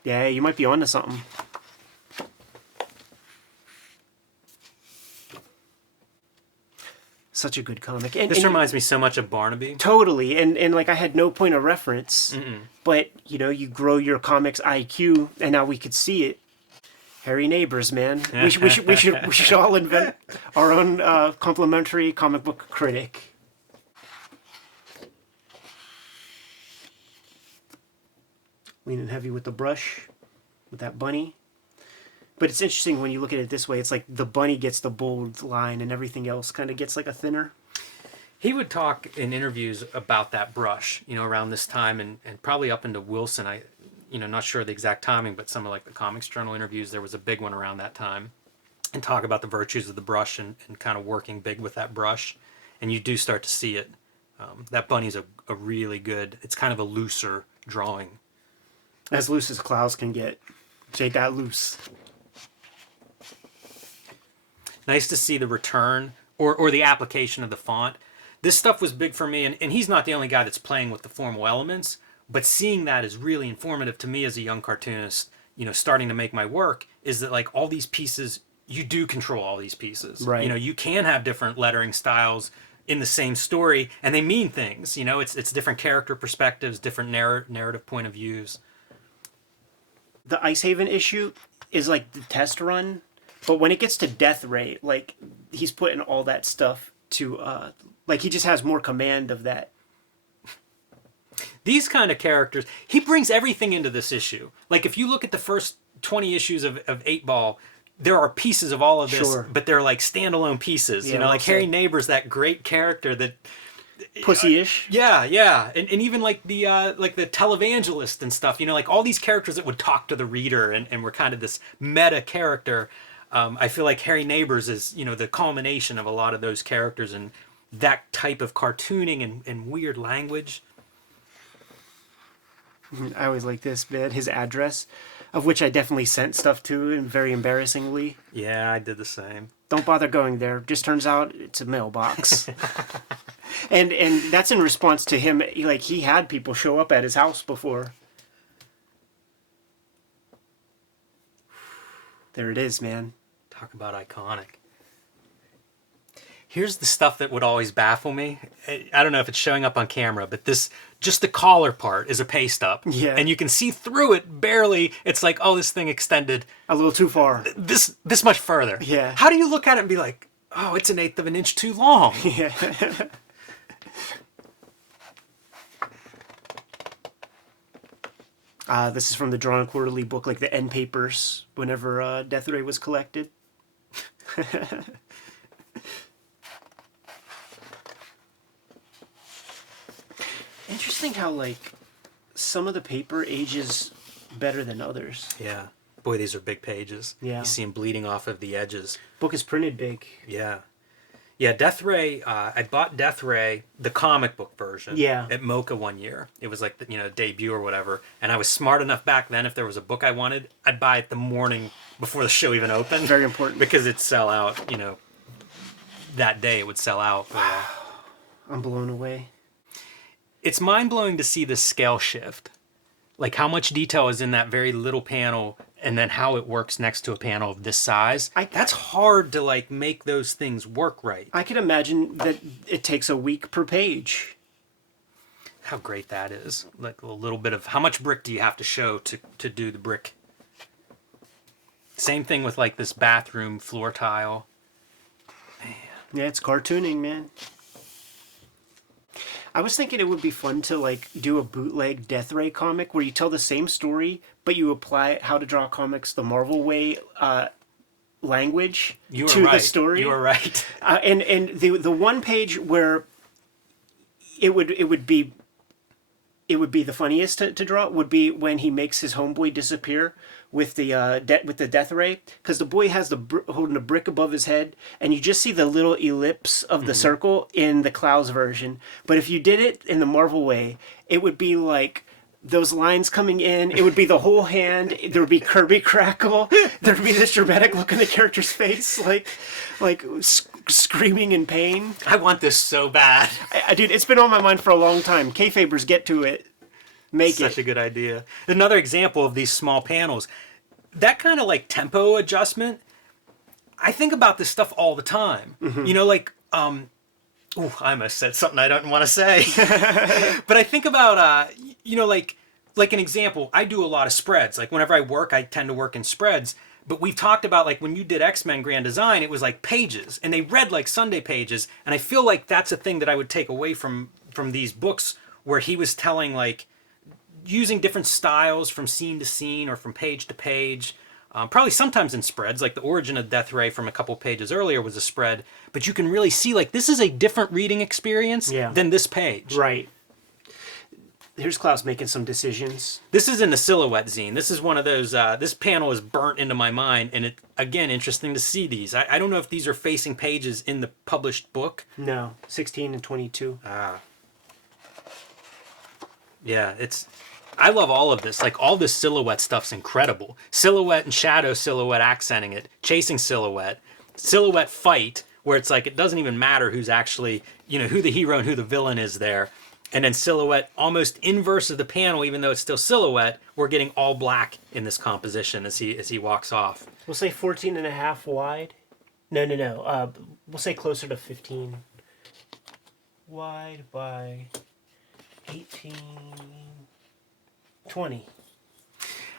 Yeah, you might be onto something. Such a good comic. This reminds me so much of Barnaby. Totally. And like I had no point of reference. But, you grow your comics IQ, and now we could see it. Hairy neighbors, man. We should all invent our own complimentary comic book critic. Leaning heavy with the brush, with that bunny. But it's interesting when you look at it this way. It's like the bunny gets the bold line, and everything else kind of gets like a thinner. He would talk in interviews about that brush, around this time, and probably up into Wilson. Not sure the exact timing, but some of like the Comics Journal interviews, there was a big one around that time, and talk about the virtues of the brush and kind of working big with that brush. And you do start to see it. That bunny's a really good, it's kind of a looser drawing. As loose as Clowes can get. Ain't that loose. Nice to see the return or the application of the font. This stuff was big for me, and he's not the only guy that's playing with the formal elements, but seeing that is really informative to me as a young cartoonist, starting to make my work, is that like all these pieces, you do control all these pieces. Right. You can have different lettering styles in the same story, and they mean things. It's different character perspectives, different narrative point of views. The Ice Haven issue is like the test run, but when it gets to Death Ray, like he's putting all that stuff to like he just has more command of that. These kind of characters, he brings everything into this issue. Like if you look at the first 20 issues of 8-Ball, there are pieces of all of this, Sure. but they're like standalone pieces. Yeah, like Harry Neighbors, that great character that Pussy-ish. Yeah, and even like the televangelist and stuff. Like all these characters that would talk to the reader and were kind of this meta character. I feel like Harry Neighbors is, you know, the culmination of a lot of those characters and that type of cartooning and weird language. I always like this, man. His address, of which I definitely sent stuff to, and very embarrassingly. Yeah, I did the same. Don't bother going there. Just turns out it's a mailbox. and that's in response to him. Like, he had people show up at his house before. There it is, man. Talk about iconic. Here's the stuff that would always baffle me. I don't know if it's showing up on camera, but this, just the collar part is a paste up. Yeah. And you can see through it barely. It's like, oh, this thing extended A little too far. this much further. Yeah. How do you look at it and be like, oh, it's 1/8 of an inch too long? Yeah. This is from the Drawn Quarterly book, like the end papers, whenever Death Ray was collected. Interesting how, like, some of the paper ages better than others. Yeah. Boy, these are big pages. Yeah. You see them bleeding off of the edges. Book is printed big. Yeah. Yeah, Death Ray, I bought Death Ray, the comic book version, Yeah. at Mocha one year. It was like, the, you know, debut or whatever. And I was smart enough back then, if there was a book I wanted, I'd buy it the morning before the show even opened. Very important. Because it'd sell out, you know, that day it would sell out. I'm blown away. It's mind-blowing to see the scale shift. Like how much detail is in that very little panel and then how it works next to a panel of this size. That's hard to like make those things work right. I can imagine that it takes a week per page. How great that is. Like a little bit of how much brick do you have to show to do the brick? Same thing with like this bathroom floor tile. Man. Yeah, it's cartooning, man. I was thinking it would be fun to like do a bootleg Death Ray comic where you tell the same story, but you apply How to Draw Comics the Marvel way language to the story. You are right. And the one page where it would be the funniest to draw would be when he makes his homeboy disappear with the Death Ray, because the boy has holding a brick above his head, and you just see the little ellipse of the circle in the Clowes version. But if you did it in the Marvel way, it would be like those lines coming in. It would be the whole hand. There would be Kirby crackle. There would be this dramatic look on the character's face, like screaming in pain. I want this so bad. Dude, it's been on my mind for a long time. Kayfabers, get to it. Make it. Such a good idea. Another example of these small panels. That kind of like tempo adjustment, I think about this stuff all the time. Mm-hmm. You know, like, I almost said something I don't want to say. But I think about, you know, like an example, I do a lot of spreads. Like whenever I work, I tend to work in spreads. But we've talked about like when you did X-Men Grand Design, it was like pages. And they read like Sunday pages. And I feel like that's a thing that I would take away from these books where he was telling like, using different styles from scene to scene or from page to page, probably sometimes in spreads, like the origin of Death Ray from a couple pages earlier was a spread, but you can really see like this is a different reading experience than this page. Right. Here's Clowes making some decisions. This is in the Silhouette zine. This is one of those, this panel is burnt into my mind, and it, again, interesting to see these. I don't know if these are facing pages in the published book. No, 16 and 22. Yeah, I love all of this. Like, all this silhouette stuff's incredible. Silhouette and shadow silhouette accenting it. Chasing silhouette. Silhouette fight, where it's like, it doesn't even matter who's actually, you know, who the hero and who the villain is there. And then silhouette, almost inverse of the panel, even though it's still silhouette, we're getting all black in this composition as he walks off. We'll say 14 and a half wide. No. We'll say closer to 15 wide by 18... 20.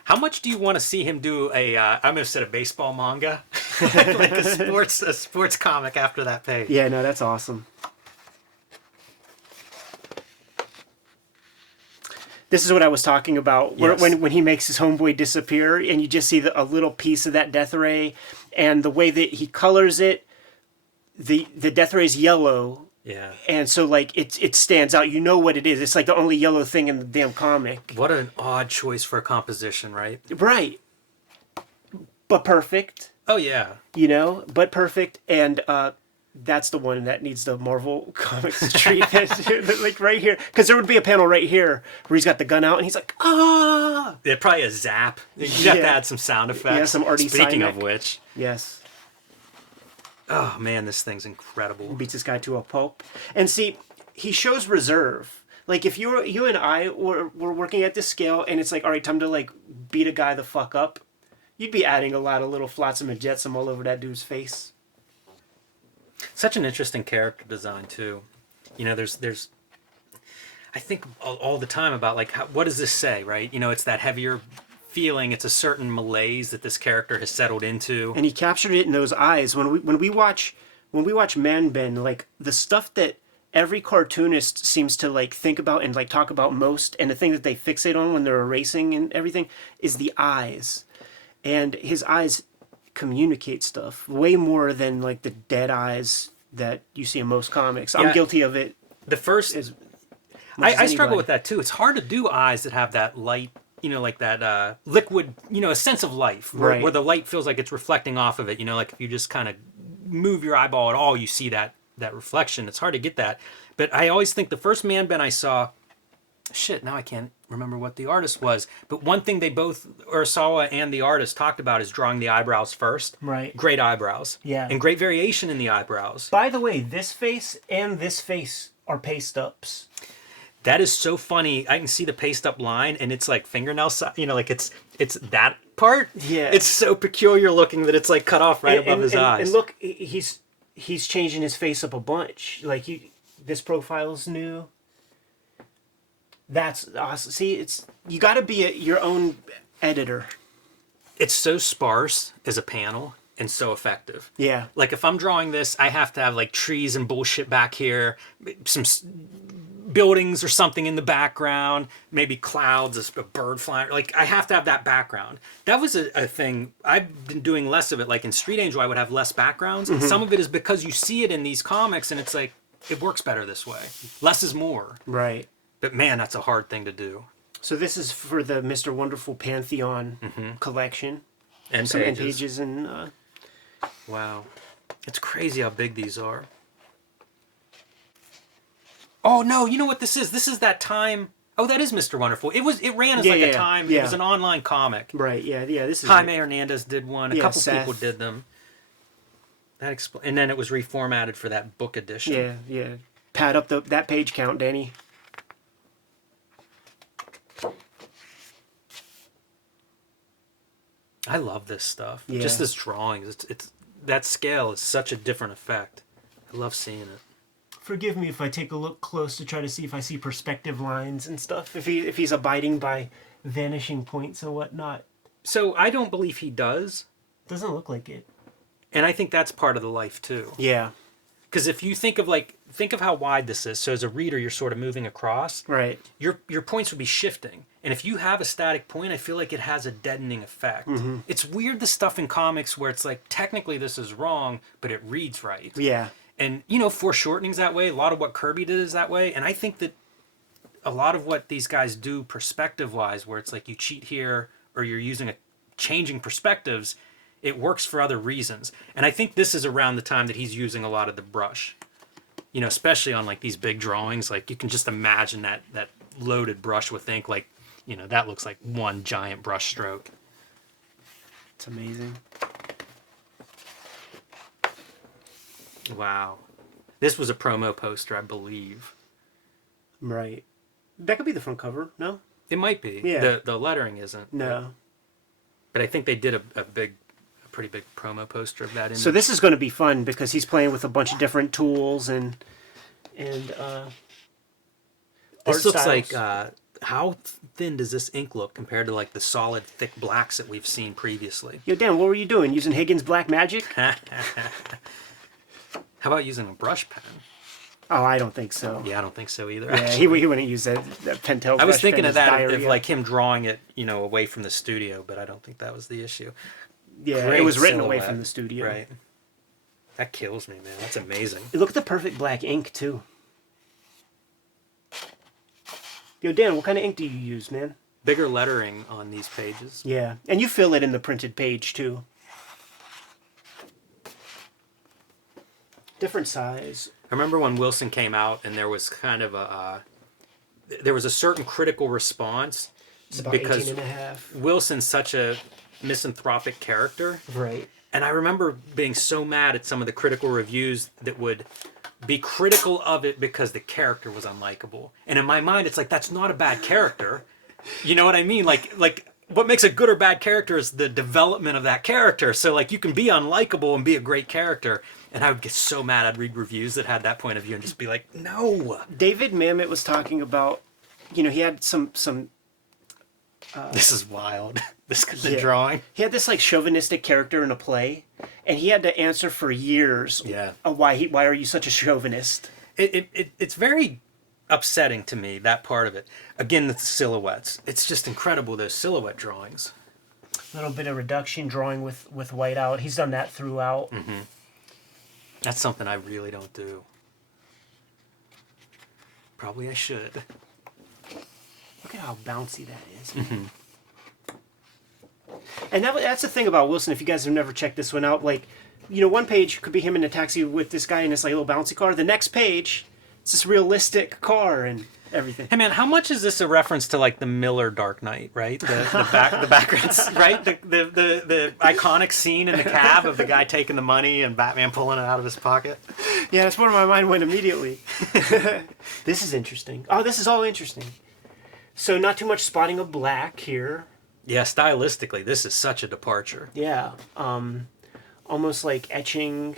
How much do you want to see him do I almost said a baseball manga? Like a sports comic after that page. Yeah, no, that's awesome. This is what I was talking about, where, Yes. when he makes his homeboy disappear, and you just see a little piece of that Death Ray, and the way that he colors it, the Death Ray's yellow. Yeah. And so, like, it stands out. You know what it is. It's like the only yellow thing in the damn comic. What an odd choice for a composition, right? Right. But perfect. Oh yeah. You know, but perfect. And that's the one that needs the Marvel Comics treatment. Like right here. Because there would be a panel right here where he's got the gun out and he's like, ah! Yeah, probably a zap. You have to add some sound effects. Yeah, some arty Speaking Sinek. of which. Yes. Oh man, this thing's incredible. Beats this guy to a pulp. And see, he shows reserve. Like if you and I were working at this scale and it's like, all right, time to like beat a guy the fuck up, you'd be adding a lot of little flotsam and jetsam all over that dude's face. Such an interesting character design too. You know, there's I think all the time about like what does this say, right? You know, it's that heavier feeling. It's a certain malaise that this character has settled into. And he captured it in those eyes. When we watch Man Ben, like the stuff that every cartoonist seems to like think about and like talk about most, and the thing that they fixate on when they're erasing and everything is the eyes. And his eyes communicate stuff way more than like the dead eyes that you see in most comics. I'm guilty of it. The first as I struggle with that too. It's hard to do eyes that have that light, you know, like that liquid, you know, a sense of life where the light feels like it's reflecting off of it. You know, like if you just kind of move your eyeball at all, you see that reflection. It's hard to get that. But I always think the first Man Ben I saw, now I can't remember what the artist was, but one thing they both, Urasawa and the artist, talked about is drawing the eyebrows first. Right. Great eyebrows. Yeah. And great variation in the eyebrows. By the way, this face and this face are paste ups. That is so funny. I can see the paste up line and it's like fingernail size, you know, like it's that part. Yeah. It's so peculiar looking that it's like cut off right above his eyes. And look, he's changing his face up a bunch. Like this profile's new. That's awesome. See, you got to be your own editor. It's so sparse as a panel and so effective. Yeah. Like if I'm drawing this, I have to have like trees and bullshit back here, some buildings or something in the background, maybe clouds, a bird flying. Like I have to have that background. That was a thing. I've been doing less of it. Like in Street Angel, I would have less backgrounds. And some of it is because you see it in these comics and it's like, it works better this way. Less is more. Right. But man, that's a hard thing to do. So this is for the Mr. Wonderful Pantheon collection. And some pages. pages and... Wow. It's crazy how big these are. Oh no, you know what this is? This is that time... Oh, that is Mr. Wonderful. It ran as a time. Yeah. It was an online comic. Right, yeah. This is... Jaime Hernandez did one. A couple Seth. people did them. And then it was reformatted for that book edition. Yeah. Pad up that page count, Danny. I love this stuff. Yeah. Just this drawings. It's that scale is such a different effect. I love seeing it. Forgive me if I take a look close to try to see if I see perspective lines and stuff. If he's abiding by vanishing points and whatnot. So I don't believe he does. Doesn't look like it. And I think that's part of the life too. Yeah. Because if you think of how wide this is, so as a reader you're sort of moving across. Right. Your points would be shifting. And if you have a static point, I feel like it has a deadening effect. Mm-hmm. It's weird the stuff in comics where it's like technically this is wrong, but it reads right. Yeah. And you know, foreshortening's that way. A lot of what Kirby did is that way. And I think that a lot of what these guys do perspective-wise, where it's like you cheat here or you're using changing perspectives, it works for other reasons. And I think this is around the time that he's using a lot of the brush. You know, especially on like these big drawings, like you can just imagine that loaded brush with ink, like, you know, that looks like one giant brush stroke. It's amazing. Wow. This was a promo poster, I believe. Right. That could be the front cover, no? It might be. Yeah. The lettering isn't. No. But I think they did a pretty big promo poster of that image. So this is going to be fun because he's playing with a bunch of different tools and this art looks styles. like how thin does this ink look compared to like the solid thick blacks that we've seen previously? Yo, Dan, what were you doing? Using Higgins Black Magic? How about using a brush pen? Oh, I don't think so. Yeah, I don't think so either. Yeah, he wouldn't use that Pentel brush I was thinking pen of as that diarrhea. of like him drawing it, you know, away from the studio, but I don't think that was the issue. Yeah, Great it was written silhouette. away from the studio. Right. That kills me, man. That's amazing. Look at the perfect black ink, too. Yo, Dan, what kind of ink do you use, man? Bigger lettering on these pages. Yeah, and you fill it in the printed page, too. Different size. I remember when Wilson came out, and there was kind of there was a certain critical response It's about because 18 and a half. Wilson's such a misanthropic character. Right. And I remember being so mad at some of the critical reviews that would be critical of it because the character was unlikable. And in my mind, it's like, that's not a bad character. You know what I mean? Like what makes a good or bad character is the development of that character. So like you can be unlikable and be a great character. And I would get so mad. I'd read reviews that had that point of view and just be like, no. David Mamet was talking about, you know, he had some This is wild. The drawing. He had this like chauvinistic character in a play, and he had to answer for years. Yeah. Why are you such a chauvinist? It's very upsetting to me, that part of it. Again, the silhouettes. It's just incredible, those silhouette drawings. A little bit of reduction drawing with white out. He's done that throughout. Mm-hmm. That's something I really don't do. Probably I should. Look at how bouncy that is. Mm-hmm. And that's the thing about Wilson. If you guys have never checked this one out, like, you know, one page could be him in a taxi with this guy in this like little bouncy car. The next page, it's this realistic car and everything. Hey man, how much is this a reference to like the Miller Dark Knight, right? The backgrounds, right? The iconic scene in the cab of the guy taking the money and Batman pulling it out of his pocket. Yeah, that's where my mind went immediately. This is interesting. Oh, this is all interesting. So not too much spotting of black here. Yeah, stylistically, this is such a departure. Yeah, almost like etching.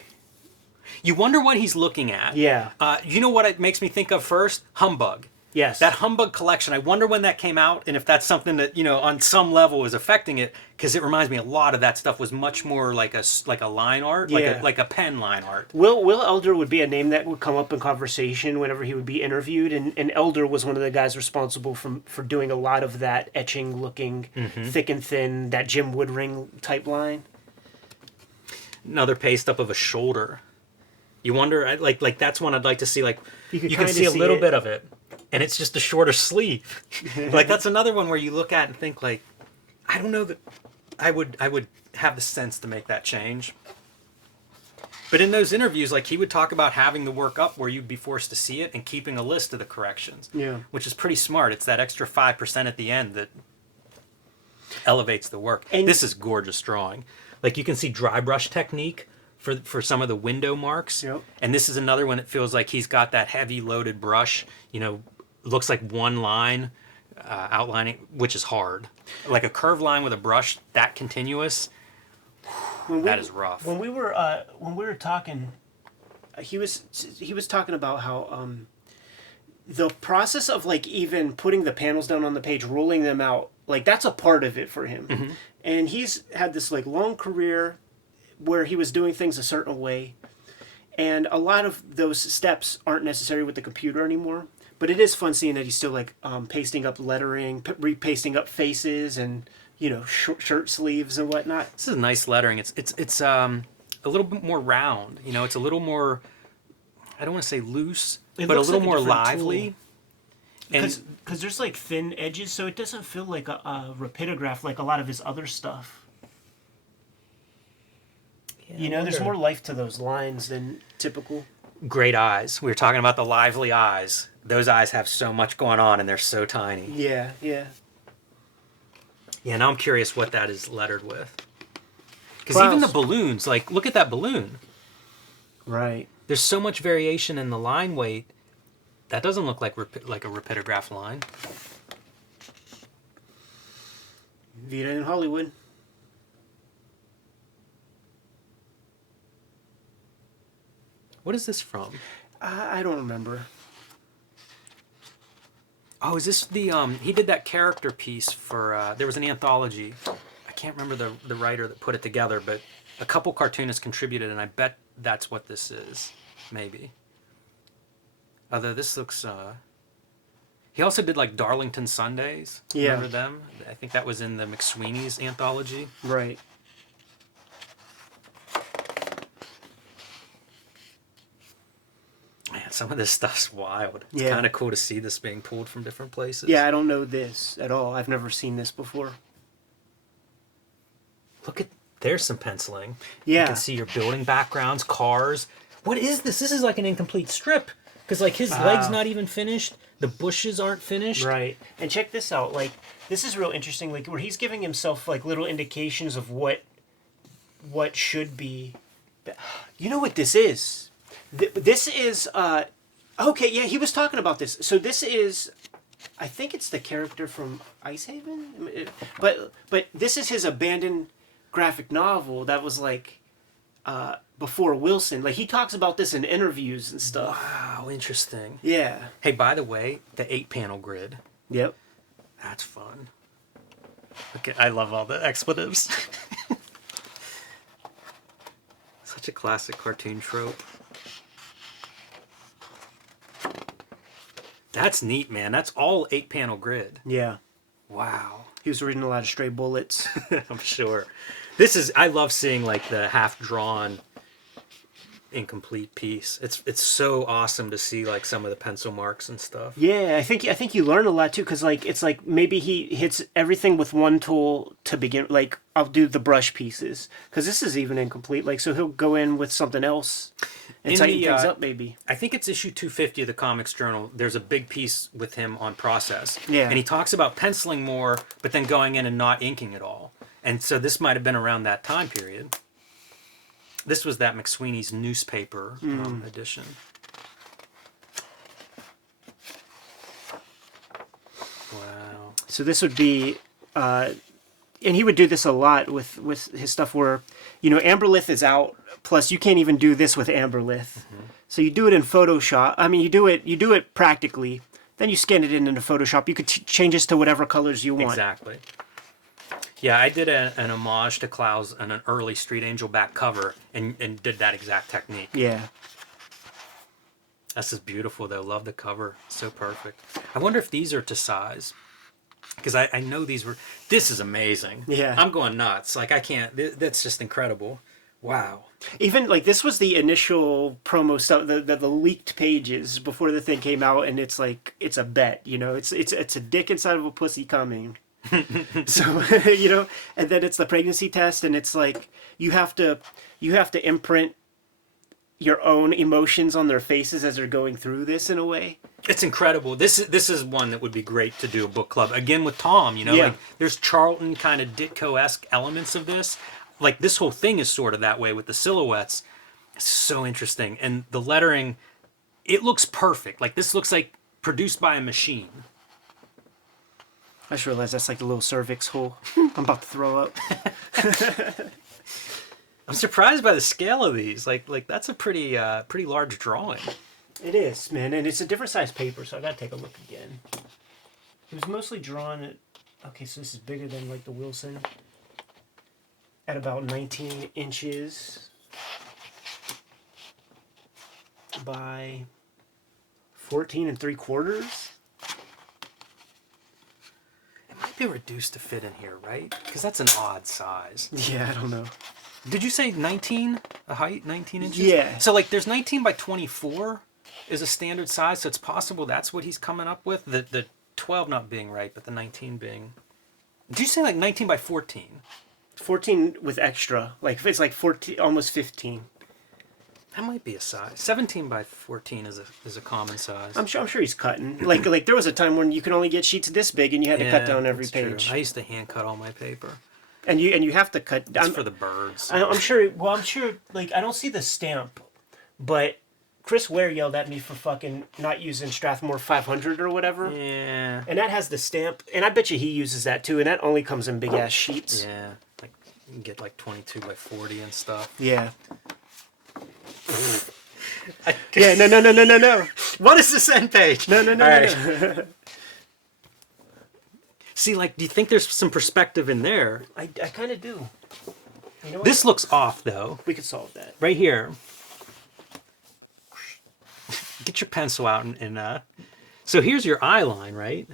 You wonder what he's looking at. Yeah. You know what it makes me think of first? Humbug. Yes. That Humbug collection. I wonder when that came out and if that's something that, you know, on some level is affecting it, because it reminds me a lot of that stuff was much more like a line art, Yeah. like a pen line art. Will Elder would be a name that would come up in conversation whenever he would be interviewed, and Elder was one of the guys responsible for doing a lot of that etching looking thick and thin, that Jim Woodring type line. Another paste up of a shoulder. You wonder, like that's one I'd like to see. Like you can kinda see a see little it. bit of it, and it's just a shorter sleeve. Like that's another one where you look at and think like, I don't know that I would have the sense to make that change. But in those interviews, like he would talk about having the work up where you'd be forced to see it and keeping a list of the corrections. Yeah. Which is pretty smart. It's that extra 5% at the end that elevates the work. And this is gorgeous drawing. Like you can see dry brush technique for some of the window marks. Yep. And this is another one that feels like he's got that heavy loaded brush, you know, looks like one line outlining, which is hard. Like a curved line with a brush that continuous, that is rough. When we were talking, he was talking about how the process of like even putting the panels down on the page, rolling them out, like that's a part of it for him. And he's had this like long career where he was doing things a certain way, and a lot of those steps aren't necessary with the computer anymore. But it is fun seeing that he's still like pasting up lettering, repasting up faces, and you know shirt sleeves and whatnot. This is nice lettering. It's a little bit more round. You know, it's a little more, I don't want to say loose, but a little more lively. Because there's like thin edges, so it doesn't feel like a rapidograph like a lot of his other stuff. Yeah, you know, there's more life to those lines than typical. Great eyes. We were talking about the lively eyes. Those eyes have so much going on, and they're so tiny. Yeah, yeah. Yeah, now I'm curious what that is lettered with. Because even the balloons, like, look at that balloon. Right. There's so much variation in the line weight. That doesn't look like a rapidograph line. Vita in Hollywood. What is this from? I don't remember. Oh, is this the he did that character piece for there was an anthology. I can't remember the writer that put it together, but a couple cartoonists contributed, and I bet that's what this is. Maybe. Although this looks he also did like Darlington Sundays. Yeah. Remember them? I think that was in the McSweeney's anthology. Right. Man, some of this stuff's wild. It's Yeah. kind of cool to see this being pulled from different places. Yeah, I don't know this at all. I've never seen this before. Look at, there's some penciling. Yeah. You can see your building backgrounds, cars. What is this? This is like an incomplete strip. Because, like, his leg's not even finished. The bushes aren't finished. Right. And check this out. Like, this is real interesting. Like, where he's giving himself, like, little indications of what should be. You know what this is? This is, okay, yeah, he was talking about this. So this is, I think it's the character from Icehaven? But this is his abandoned graphic novel that was, like, before Wilson. Like, he talks about this in interviews and stuff. Wow, interesting. Yeah. Hey, by the way, the 8-panel grid. Yep. That's fun. Okay, I love all the expletives. Such a classic cartoon trope. That's neat, man. That's all 8-panel grid. Yeah. Wow. He was reading a lot of Stray Bullets. I'm sure. This is, I love seeing like the half-drawn incomplete piece. It's so awesome to see like some of the pencil marks and stuff. Yeah, I think you learn a lot too, because like it's like maybe he hits everything with one tool to begin. Like I'll do the brush pieces because this is even incomplete. Like so he'll go in with something else and tighten things up. Maybe I think it's issue 250 of the Comics Journal. There's a big piece with him on process. Yeah, and he talks about penciling more, but then going in and not inking at all. And so this might have been around that time period. This was that McSweeney's newspaper edition. Wow. So this would be, and he would do this a lot with his stuff where, you know, Amberlith is out. Plus, you can't even do this with Amberlith. Mm-hmm. So you do it in Photoshop. I mean, you do it practically. Then you scan it into Photoshop. You could change this to whatever colors you want. Exactly. Yeah, I did an homage to Clowes on an early Street Angel back cover and did that exact technique. Yeah. This is beautiful, though. Love the cover. So perfect. I wonder if these are to size. Because I know these were... This is amazing. Yeah. I'm going nuts. Like, I can't... That's just incredible. Wow. Even, like, this was the initial promo stuff, the leaked pages before the thing came out, and it's like, it's a bet, you know? It's a dick inside of a pussy coming. So you know, and then it's the pregnancy test, and it's like you have to imprint your own emotions on their faces as they're going through this in a way. It's incredible. This is one that would be great to do a book club again with Tom. You know, yeah. Like there's Charlton kind of Ditko-esque elements of this. Like this whole thing is sort of that way with the silhouettes. It's so interesting, and the lettering, it looks perfect. Like this looks like produced by a machine. I just realized that's like the little cervix hole. I'm about to throw up. I'm surprised by the scale of these. Like that's a pretty large drawing. It is, man, and it's a different size paper, so I gotta take a look again. It was mostly drawn at. Okay, so this is bigger than like the Wilson. At about 19 inches by 14 3/4. Might be reduced to fit in here, right? Because that's an odd size. Yeah, I don't know. Did you say 19? A height, 19 inches? Yeah. So like there's 19 by 24 is a standard size, so it's possible that's what he's coming up with. The 12 not being right, but the 19 being... Did you say like 19 by 14? 14 with extra. Like it's like 14, almost 15. That might be a size. 17 by 14 is a common size. I'm sure he's cutting. Like there was a time when you could only get sheets this big, and you had to cut down every page. True. I used to hand cut all my paper. And you have to cut. That's for the birds. I'm sure. Well, I'm sure. Like I don't see the stamp, but Chris Ware yelled at me for fucking not using Strathmore 500 or whatever. Yeah. And that has the stamp, and I bet you he uses that too. And that only comes in big ass sheets. Yeah. Like you can get like 22 by 40 and stuff. Yeah. Yeah, no. What is this end page? No. No. See, like, do you think there's some perspective in there? I kind of do. You know what? This looks off, though. We could solve that. Right here. Get your pencil out and so here's your eye line, right?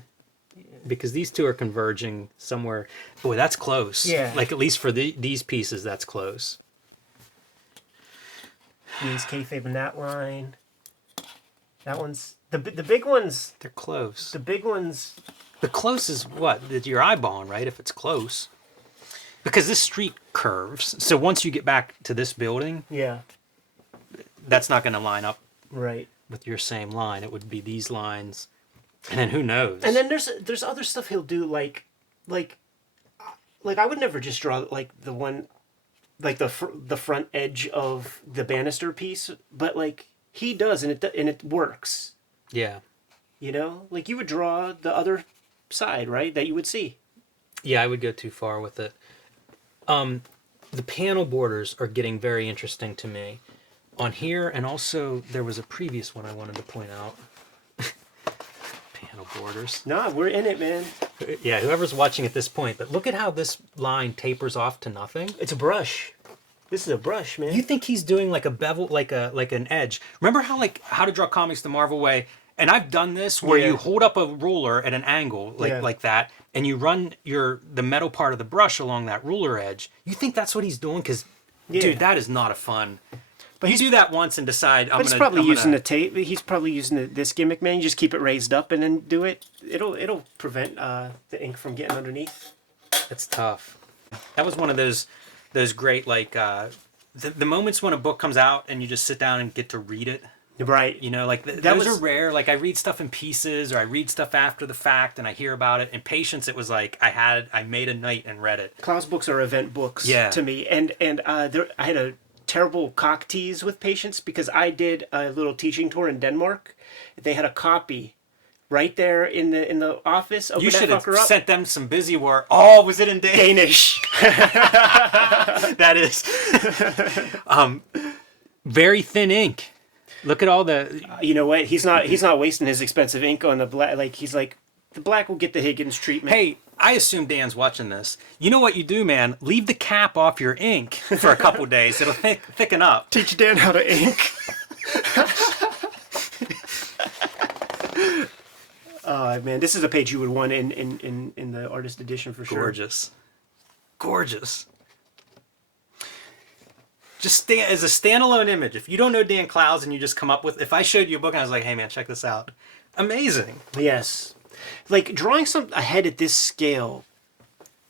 Because these two are converging somewhere. Boy, that's close. Yeah. Like, at least for these pieces, that's close. He's Kayfabe in that line. That one's... The big ones... They're close. The big ones... The close is what? You're eyeballing, right? If it's close. Because this street curves. So once you get back to this building... Yeah. that's not going to line up Right. with your same line. It would be these lines, and then who knows? And then there's other stuff he'll do like I would never just draw like the one like the front edge of the banister piece, but like he does, and it works. Yeah. You know, like you would draw the other side, right? That you would see. Yeah, I would go too far with it. The panel borders are getting very interesting to me on here, and also there was a previous one I wanted to point out. Panel borders. Nah, we're in it, man. Yeah, whoever's watching at this point, but look at how this line tapers off to nothing. It's a brush. This is a brush, man. You think he's doing like a bevel, like an edge? Remember how to draw comics the Marvel way? And I've done this where you hold up a ruler at an angle like that, and you run the metal part of the brush along that ruler edge. You think that's what he's doing? Because, dude, that is not a fun. But you do that once and decide. He's probably using the tape. He's probably using this gimmick, man. You just keep it raised up and then do it. It'll prevent the ink from getting underneath. It's tough. That was one of those great the moments when a book comes out and you just sit down and get to read it. Right. You know, like those are rare. Like I read stuff in pieces, or I read stuff after the fact, and I hear about it. In Patience, it was like I made a night and read it. Clowes books are event books to me, and I had a terrible cock tease with Patience because I did a little teaching tour in Denmark. They had a copy right there in the office. You should have sent them some busy work. Oh, was it in Danish? That is very thin ink. Look at all the. You know what? He's not wasting his expensive ink on the black. Like he's like, the black will get the Higgins treatment. Hey, I assume Dan's watching this. You know what you do, man? Leave the cap off your ink for a couple days. It'll thicken up. Teach Dan how to ink. Oh man, this is a page you would want in the artist edition for sure. Gorgeous. Just as a standalone image. If you don't know Dan Clowes and you just come up with, if I showed you a book and I was like, hey man, check this out. Amazing. Yes. Like drawing a head at this scale,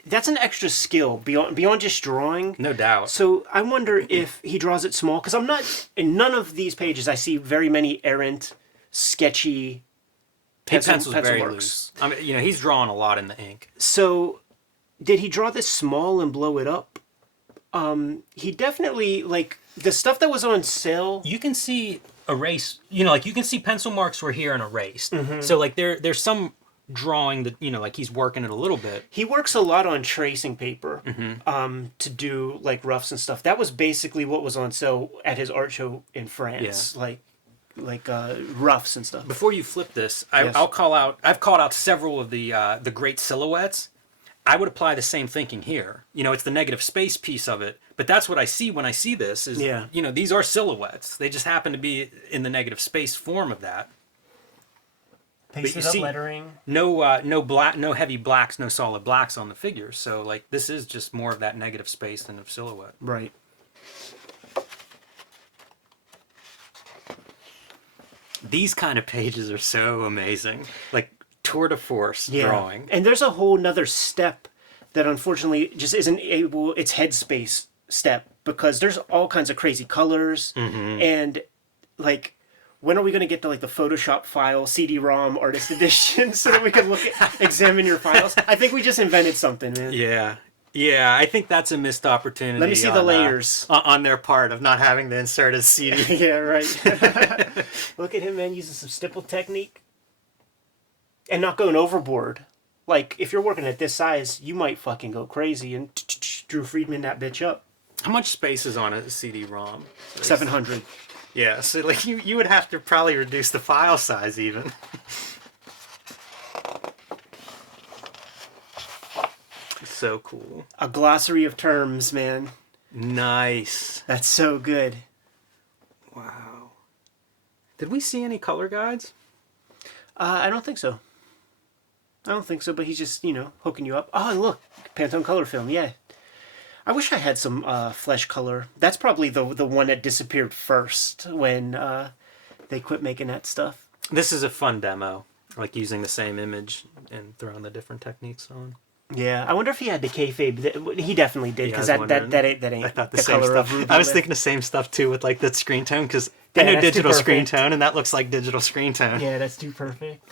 that's an extra skill beyond just drawing. No doubt. So I wonder if he draws it small, because I'm not, in none of these pages I see very many errant, sketchy pencil's very marks. loose. I mean, he's drawing a lot in the ink. So did he draw this small and blow it up? He definitely, like, the stuff that was on sale. You can see erase, like you can see pencil marks were here and erased. Mm-hmm. So like there's some drawing that, like he's working it a little bit. He works a lot on tracing paper, to do like roughs and stuff. That was basically what was on sale at his art show in France. Yeah. Like roughs and stuff. Before you flip this, Yes. I've called out several of the great silhouettes. I would apply the same thinking here. It's the negative space piece of it, but that's what I see when I see this is, these are silhouettes. They just happen to be in the negative space form of that. Pasted up lettering. No heavy blacks, no solid blacks on the figures. So like this is just more of that negative space than of silhouette. Right. These kind of pages are so amazing. Like tour de force drawing. And there's a whole nother step that unfortunately just isn't able, it's headspace step, because there's all kinds of crazy colors, and like, when are we going to get to like the Photoshop file, CD-ROM, artist edition, so that we can examine your files? I think we just invented something, man. Yeah, I think that's a missed opportunity. Let me see the layers. On their part of not having to insert a CD. Yeah, right. Look at him, man, using some stipple technique. And not going overboard. Like, if you're working at this size, you might fucking go crazy and Drew Friedman that bitch up. How much space is on a CD-ROM? 700. Yeah, so like you would have to probably reduce the file size even. So cool. A glossary of terms, man. Nice. That's so good. Wow. Did we see any color guides? I don't think so. But he's just, hooking you up. Oh, look, Pantone color film, yeah. I wish I had some flesh color. That's probably the one that disappeared first when they quit making that stuff. This is a fun demo, like using the same image and throwing the different techniques on. Yeah, I wonder if he had the kayfabe. He definitely did, because Yeah, I that was that ain't that ain't I thought the the same color stuff. of Ruby I was Lift. thinking the same stuff too with like the screen tone because Yeah, I know that's too digital screen perfect. tone and that looks like digital screen tone. Yeah, that's too perfect.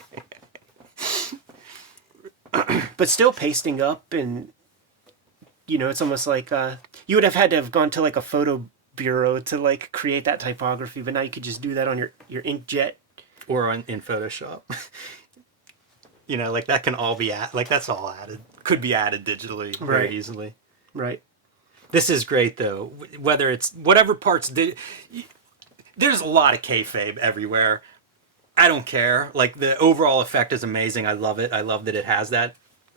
But still pasting up, and it's almost like you would have had to have gone to like a photo bureau to like create that typography, but now you could just do that on your inkjet. Or in Photoshop. Like that can all be like that's all added. Could be added digitally very Right. easily. Right. This is great though. Whether it's whatever parts there's a lot of kayfabe everywhere. I don't care. Like the overall effect is amazing. I love it. I love that it has that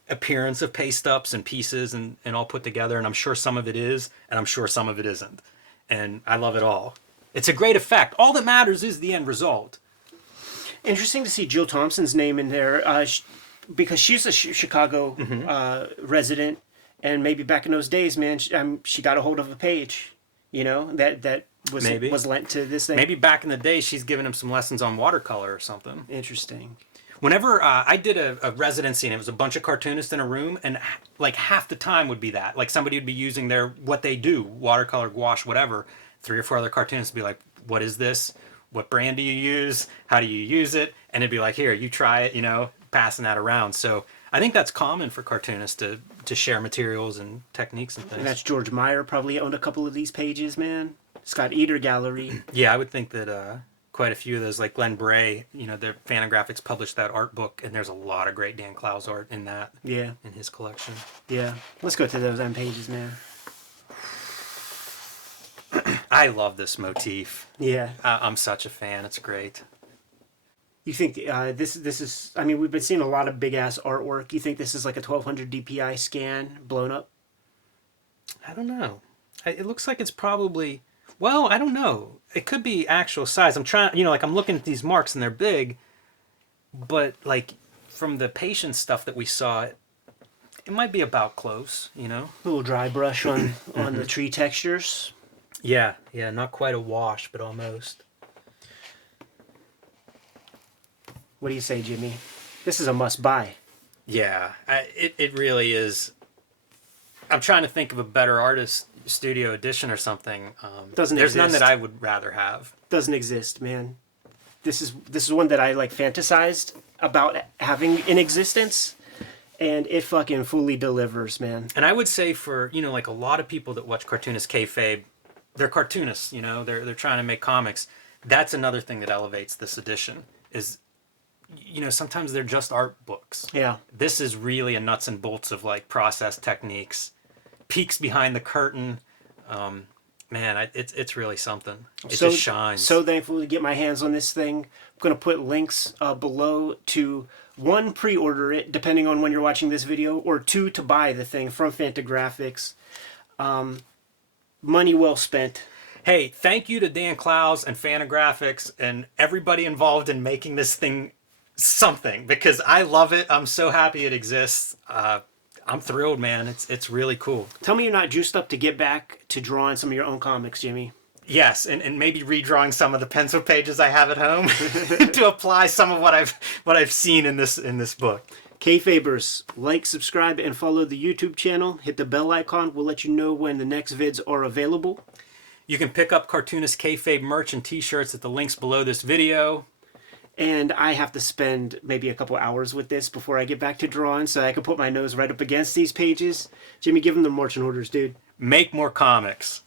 appearance of paste ups and pieces and all put together. And I'm sure some of it is, and I'm sure some of it isn't. And I love it all. It's a great effect. All that matters is the end result. Interesting to see Jill Thompson's name in there, because she's a Chicago resident, and maybe back in those days, man, she got a hold of a page, that was lent to this thing. Maybe back in the day, she's giving him some lessons on watercolor or something. Interesting. Whenever I did a residency and it was a bunch of cartoonists in a room, and like half the time would be that. Like somebody would be using what they do, watercolor, gouache, whatever. 3 or 4 other cartoonists would be like, what is this? What brand do you use? How do you use it? And it'd be like, here, you try it, passing that around. So I think that's common for cartoonists to share materials and techniques and things. And that's George Meyer probably owned a couple of these pages, man. Scott Eater Gallery. Yeah, I would think that quite a few of those, like Glenn Bray, their Fantagraphics published that art book, and there's a lot of great Dan Clowes art in that. Yeah. In his collection. Yeah. Let's go to those end pages, man. I love this motif. Yeah. I'm such a fan. It's great. You think this is? I mean, we've been seeing a lot of big ass artwork. You think this is like a 1200 DPI scan blown up? I don't know. It looks like it's probably. Well, I don't know. It could be actual size. I'm trying. Like I'm looking at these marks and they're big, but like from the patient stuff that we saw, it might be about close. A little dry brush on the tree textures. Yeah, not quite a wash, but almost. What do you say, Jimmy? This is a must-buy. Yeah, it really is. I'm trying to think of a better artist studio edition or something. There's none that I would rather have. Doesn't exist, man. This is one that I like fantasized about having in existence, and it fucking fully delivers, man. And I would say for like a lot of people that watch Cartoonist Kayfabe, they're cartoonists. They're trying to make comics. That's another thing that elevates this edition is. Sometimes they're just art books. Yeah. This is really a nuts and bolts of like process techniques, peeks behind the curtain. Man, it's really something. It just shines. So thankful to get my hands on this thing. I'm going to put links below to 1, pre-order it, depending on when you're watching this video, or 2, to buy the thing from Fantagraphics. Money well spent. Hey, thank you to Dan Clowes and Fantagraphics and everybody involved in making this thing something, because I love it. I'm so happy it exists. I'm thrilled, man. It's really cool. Tell me you're not juiced up to get back to drawing some of your own comics, Jimmy. Yes, and maybe redrawing some of the pencil pages I have at home to apply some of what I've seen in this book. Kayfabers, like, subscribe, and follow the YouTube channel. Hit the bell icon. We'll let you know when the next vids are available. You can pick up Cartoonist Kayfabe merch and t-shirts at the links below this video. And I have to spend maybe a couple hours with this before I get back to drawing, so I can put my nose right up against these pages. Jimmy, give them the marching orders, dude. Make more comics.